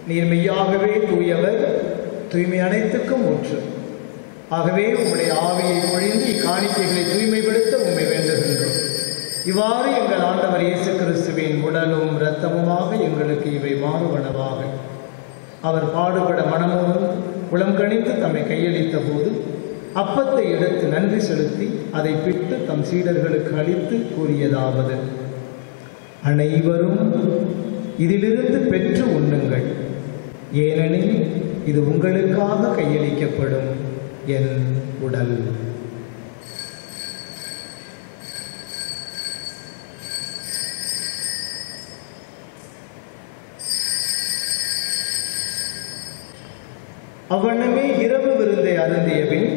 நீர் மெய்யாகவே தூயவர், தூய்மை அனைத்துக்கும் ஊற்று. ஆகவே உம்முடைய ஆவியை பொழிந்து இக்காணிக்கைகளை தூய்மைப்படுத்த உம்மை வேண்டுகின்றோம். இவ்வாறு எங்கள் ஆண்டவர் இயேசு கிறிஸ்துவின் உடலும் இரத்தமுமாக எங்களுக்கு இவை மாறுவனவாக. அவர் பாடுபட மனமும் உளங்கணிந்து தம்மை கையளித்த போது அப்பத்தை எடுத்து நன்றி செலுத்தி அதை பிட்டு தம் சீடர்களுக்கு அளித்து கூறியதாவது: அனைவரும் இதிலிருந்து பெற்று உண்ணுங்கள், ஏனெனில் இது உங்களுக்காக கையளிக்கப்படும் என் உடல். அவ்வண்ணமே இரவு விருந்தை அருந்திய பின்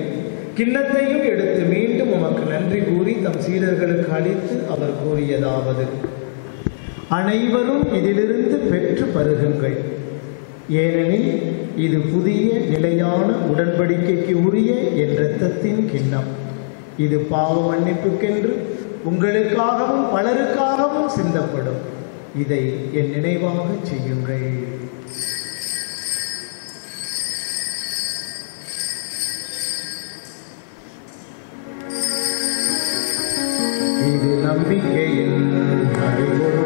கிண்ணத்தையும் எடுத்து மீண்டும் உமக்கு நன்றி கூறி தம் சீடர்களுக்கு அளித்து அவர் கூறியதாவது: அனைவரும் இதிலிருந்து பெற்று பருகுங்கள், ஏனெனில் இது புதிய நிலையான உடன்படிக்கைக்கு உரிய என் இரத்தத்தின் கிண்ணம். இது பாவ மன்னிப்புக்கென்று உங்களுக்காகவும் பலருக்காகவும் சிந்தப்படும். இதை என் நினைவாக செய்யுங்கள். இது நம்பிக்கையின் அறிவுறும்.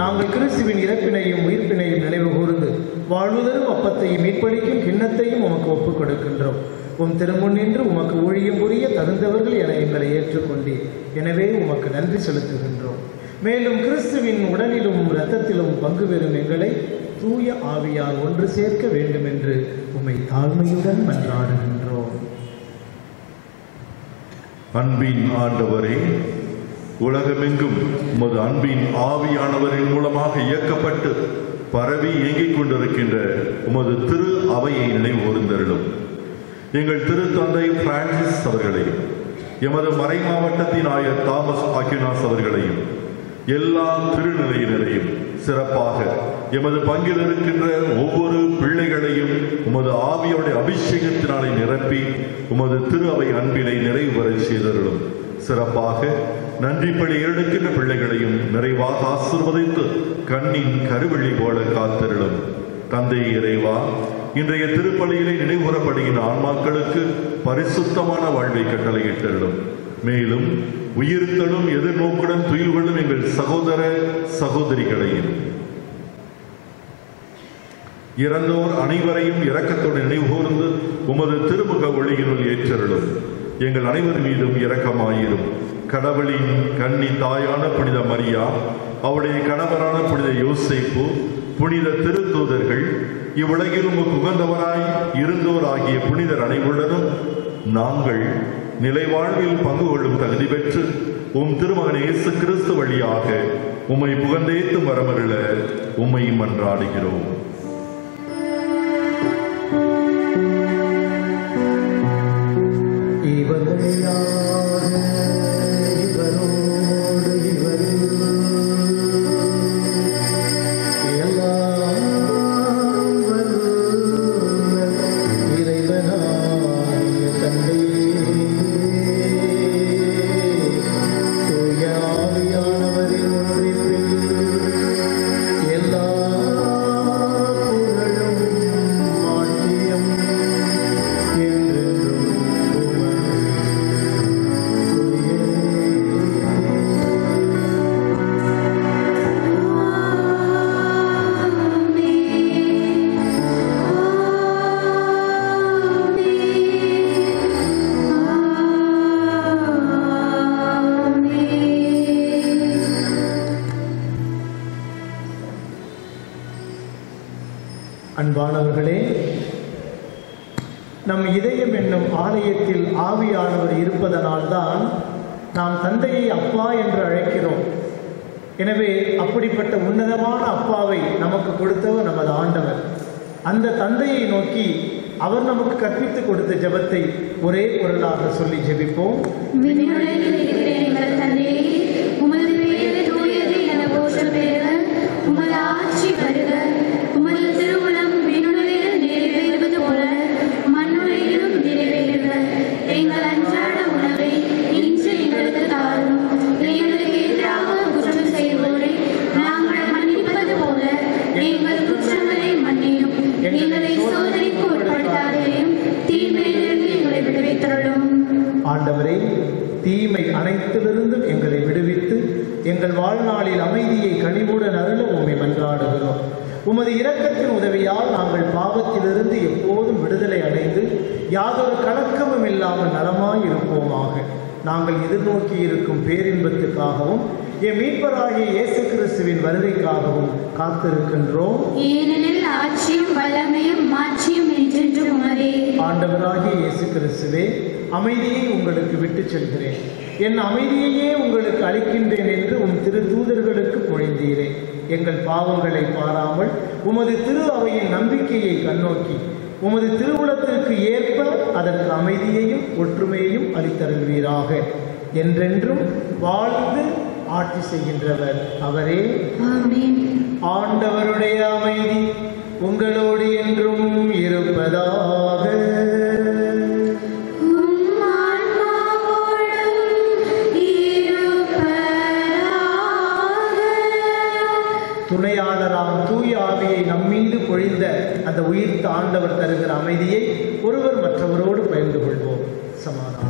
நாங்கள் கிறிஸ்துவின் இறப்பினையும் உயிர்ப்பினையும் நினைவு கூர்ந்து வாழ்வுதரும் அப்பத்தையும் மீட்பளிக்கும் கிண்ணத்தையும் உமக்கு ஒப்புக் கொடுக்கின்றோம். உம் திருமுன் நின்று உமக்கு ஊழியம் புரிய தகுந்தவர்கள் என எங்களை ஏற்றுக்கொண்டீர். எனவே உமக்கு நன்றி செலுத்துகின்றோம். மேலும் கிறிஸ்துவின் உடலிலும் இரத்தத்திலும் பங்கு பெறும் எங்களை தூய ஆவியால் ஒன்று சேர்க்க வேண்டும் என்று உம்மை தாழ்மையுடன் மன்றாடுகின்றோம். அன்பின் ஆண்டவரே, உலகமெங்கும் உமது அன்பின் ஆவியானவரின் மூலமாக இயக்கப்பட்டு பரவி இயங்கிக் கொண்டிருக்கின்ற உமது திரு அவையை நினைவு கூர்ந்தருளும். எங்கள் திருத்தந்தை பிரான்சிஸ் அவர்களையும் எமது மறை மாவட்டத்தின் ஆயர் தாமஸ் ஆக்கினாஸ் அவர்களையும் எல்லா திருநிலையினரையும் சிறப்பாக எமது பங்கில் இருக்கின்ற ஒவ்வொரு பிள்ளைகளையும் உமது ஆவியோடைய அபிஷேகத்தினாலே நிரப்பி உமது திரு அவை அன்பினை நிறைவு பெற செய்தருளும். சிறப்பாக நன்றிப்படி எடுக்கின்ற பிள்ளைகளையும் நிறைவாக ஆசீர்வதித்து கண்ணின் கருவெள்ளி போல காத்தருளும். தந்தை இறைவா, இன்றைய திருப்பலியிலே நினைவுகூரப்படுகின்ற ஆன்மாக்களுக்கு பரிசுத்தமான வாழ்வை கட்டளையிட்டருளும். மேலும் உயிர்த்தலும் எதிர்நோக்குடன் துயில் கொள்ளும் எங்கள் சகோதர சகோதரிகளையும் இறந்தோர் அனைவரையும் இரக்கத்துடன் நினைவுகூர்ந்து உமது திருமுக ஒளியினுள் ஏற்றருளும். எங்கள் அனைவர் மீதும் இரக்கமாயிரும். கடவுளின் கன்னி தாயான புனித மரியா, அவருடைய கணவரான புனித யோசேப்பு, புனித திருத்தூதர்கள், இவ்வுலகில் உமக்கு உகந்தவராய் இருந்தோர் ஆகிய புனிதர் அனைவருடனும் நாங்கள் நிலைவாழ்வில் பங்கு கொள்ளும் தகுதி பெற்று உம் திருமகன் இயேசு கிறிஸ்து வழியாக உம்மை புகழ்ந்தேத்து வரமருள உம்மை மன்றாடுகிறோம். அன்பானவர்களே, நம் இதயம் என்னும் ஆலயத்தில் ஆவியானவர் இருப்பதனால்தான் நாம் தந்தையை அப்பா என்று அழைக்கிறோம். எனவே அப்படிப்பட்ட உன்னதமான அப்பாவை நமக்கு கொடுத்தவர் நமது ஆண்டவர். அந்த தந்தையை நோக்கி அவர் நமக்கு கற்பித்து கொடுத்த ஜெபத்தை ஒரே குரலாக சொல்லி ஜெபிப்போம். எங்களுக்கு எதிராக குற்றம் செய்வோரை எங்கள் வாழ்நாளில் அமைதியை கனிவுடன் அருள உம்மை மன்றாடுகிறோம். உமது இரக்கத்தின் உதவியால் நாங்கள் பாவத்திலிருந்து எப்போதும் விடுதலை அடைந்து யாதொரு கலக்கமும் இல்லாமல் நலமாய் இருப்போமாக. நாங்கள் எதிர்நோக்கி இருக்கும் பேரின்பத்துக்காகவும் என் மீட்பராகிய இயேசு கிறிஸ்துவின் வருகைக்காகவும் காத்திருக்கின்றோம். ஏனெனில் ஆட்சியும் வல்லமையும் மாட்சியும் என்றென்றும் உமதே. ஆண்டவராகிய இயேசு கிறிஸ்துவே, அமைதியை உங்களுக்கு விட்டு செல்கிறேன், என் அமைதியையே உங்களுக்கு அளிக்கின்றேன் என்று உம் திருத்தூதர்களுக்கு பொழிந்தீரே. எங்கள் பாவங்களை பாராமல் உமது திரு அவையின் நம்பிக்கையை கண்ணோக்கி உமது திருவுளத்திற்கு ஏற்ப அதற்கு அமைதியையும் ஒற்றுமையையும் அளித்தருள்வீராக. என்றென்றும் வாழ்ந்து ஆட்சி செய்கின்றவர் அவரே. ஆமென். ஆண்டவருடைய அமைதி உங்களோடு என்றும் இருப்பதாக. துணையாளராம் தூய ஆவியை நம்மீது பொழிந்த அந்த உயிர்த்த ஆண்டவர் தருகிற அமைதியை ஒருவர் மற்றவரோடு பகிர்ந்து கொள்வோம். சமாதானம்.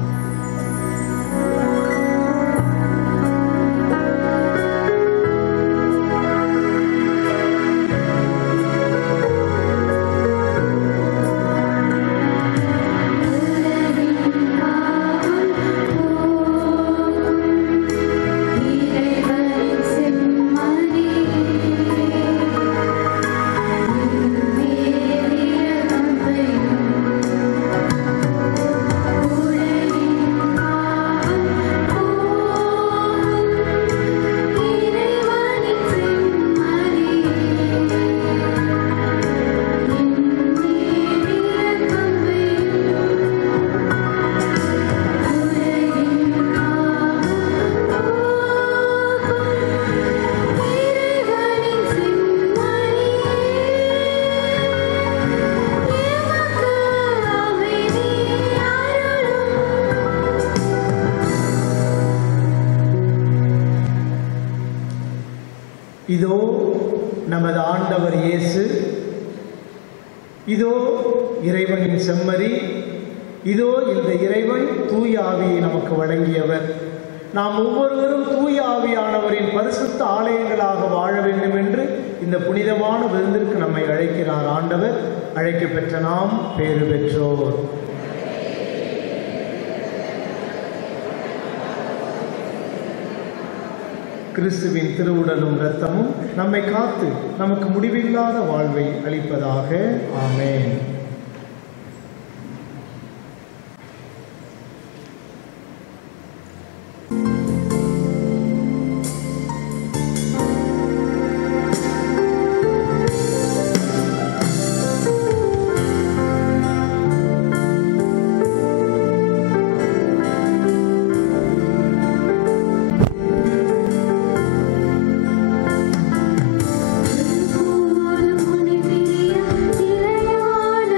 இதோ நமது ஆண்டவர் இயேசு, இதோ இறைவனின் செம்மறி, இதோ இந்த இறைவன் தூய ஆவியை நமக்கு வழங்கியவர். நாம் ஒவ்வொருவரும் தூய ஆவியானவரின் பரிசுத்த ஆலயங்களாக வாழ வேண்டும் என்று இந்த புனிதமான விருந்திற்கு நம்மை அழைக்கிறார் ஆண்டவர். அழைக்க பெற்ற நாம் பேறு பெற்றோர். கிறிஸ்துவின் திருவுடலும் இரத்தமும் நம்மை காத்து நமக்கு முடிவில்லாத வாழ்வை அளிப்பதாக. ஆமென். முனை பிரிய இளையான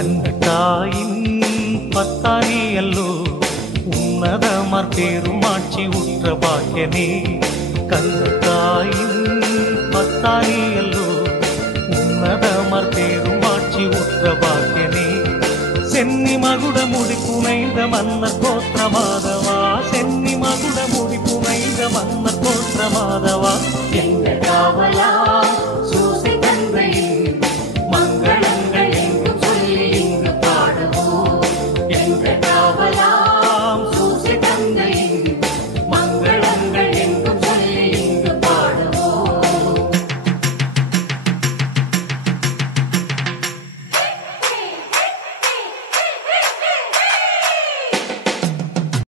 கண்ணத்தாயின் பத்தாரியல்லோ உன்னதமர் பெருமாட்சி உற்ற பாக்கியனே. கண்ணத்தாயின் பத்தாரியல்லோ உன்னதமர் பெருமாட்சி உற்ற பாக்கியனே. சென்னி மகுட முடி புனைந்த மன்னர் கோத்திர மாதவா, சென்னி மகுட முடி புனைந்த மன்னர் கோத்திர மாதவா, எங்க காவலா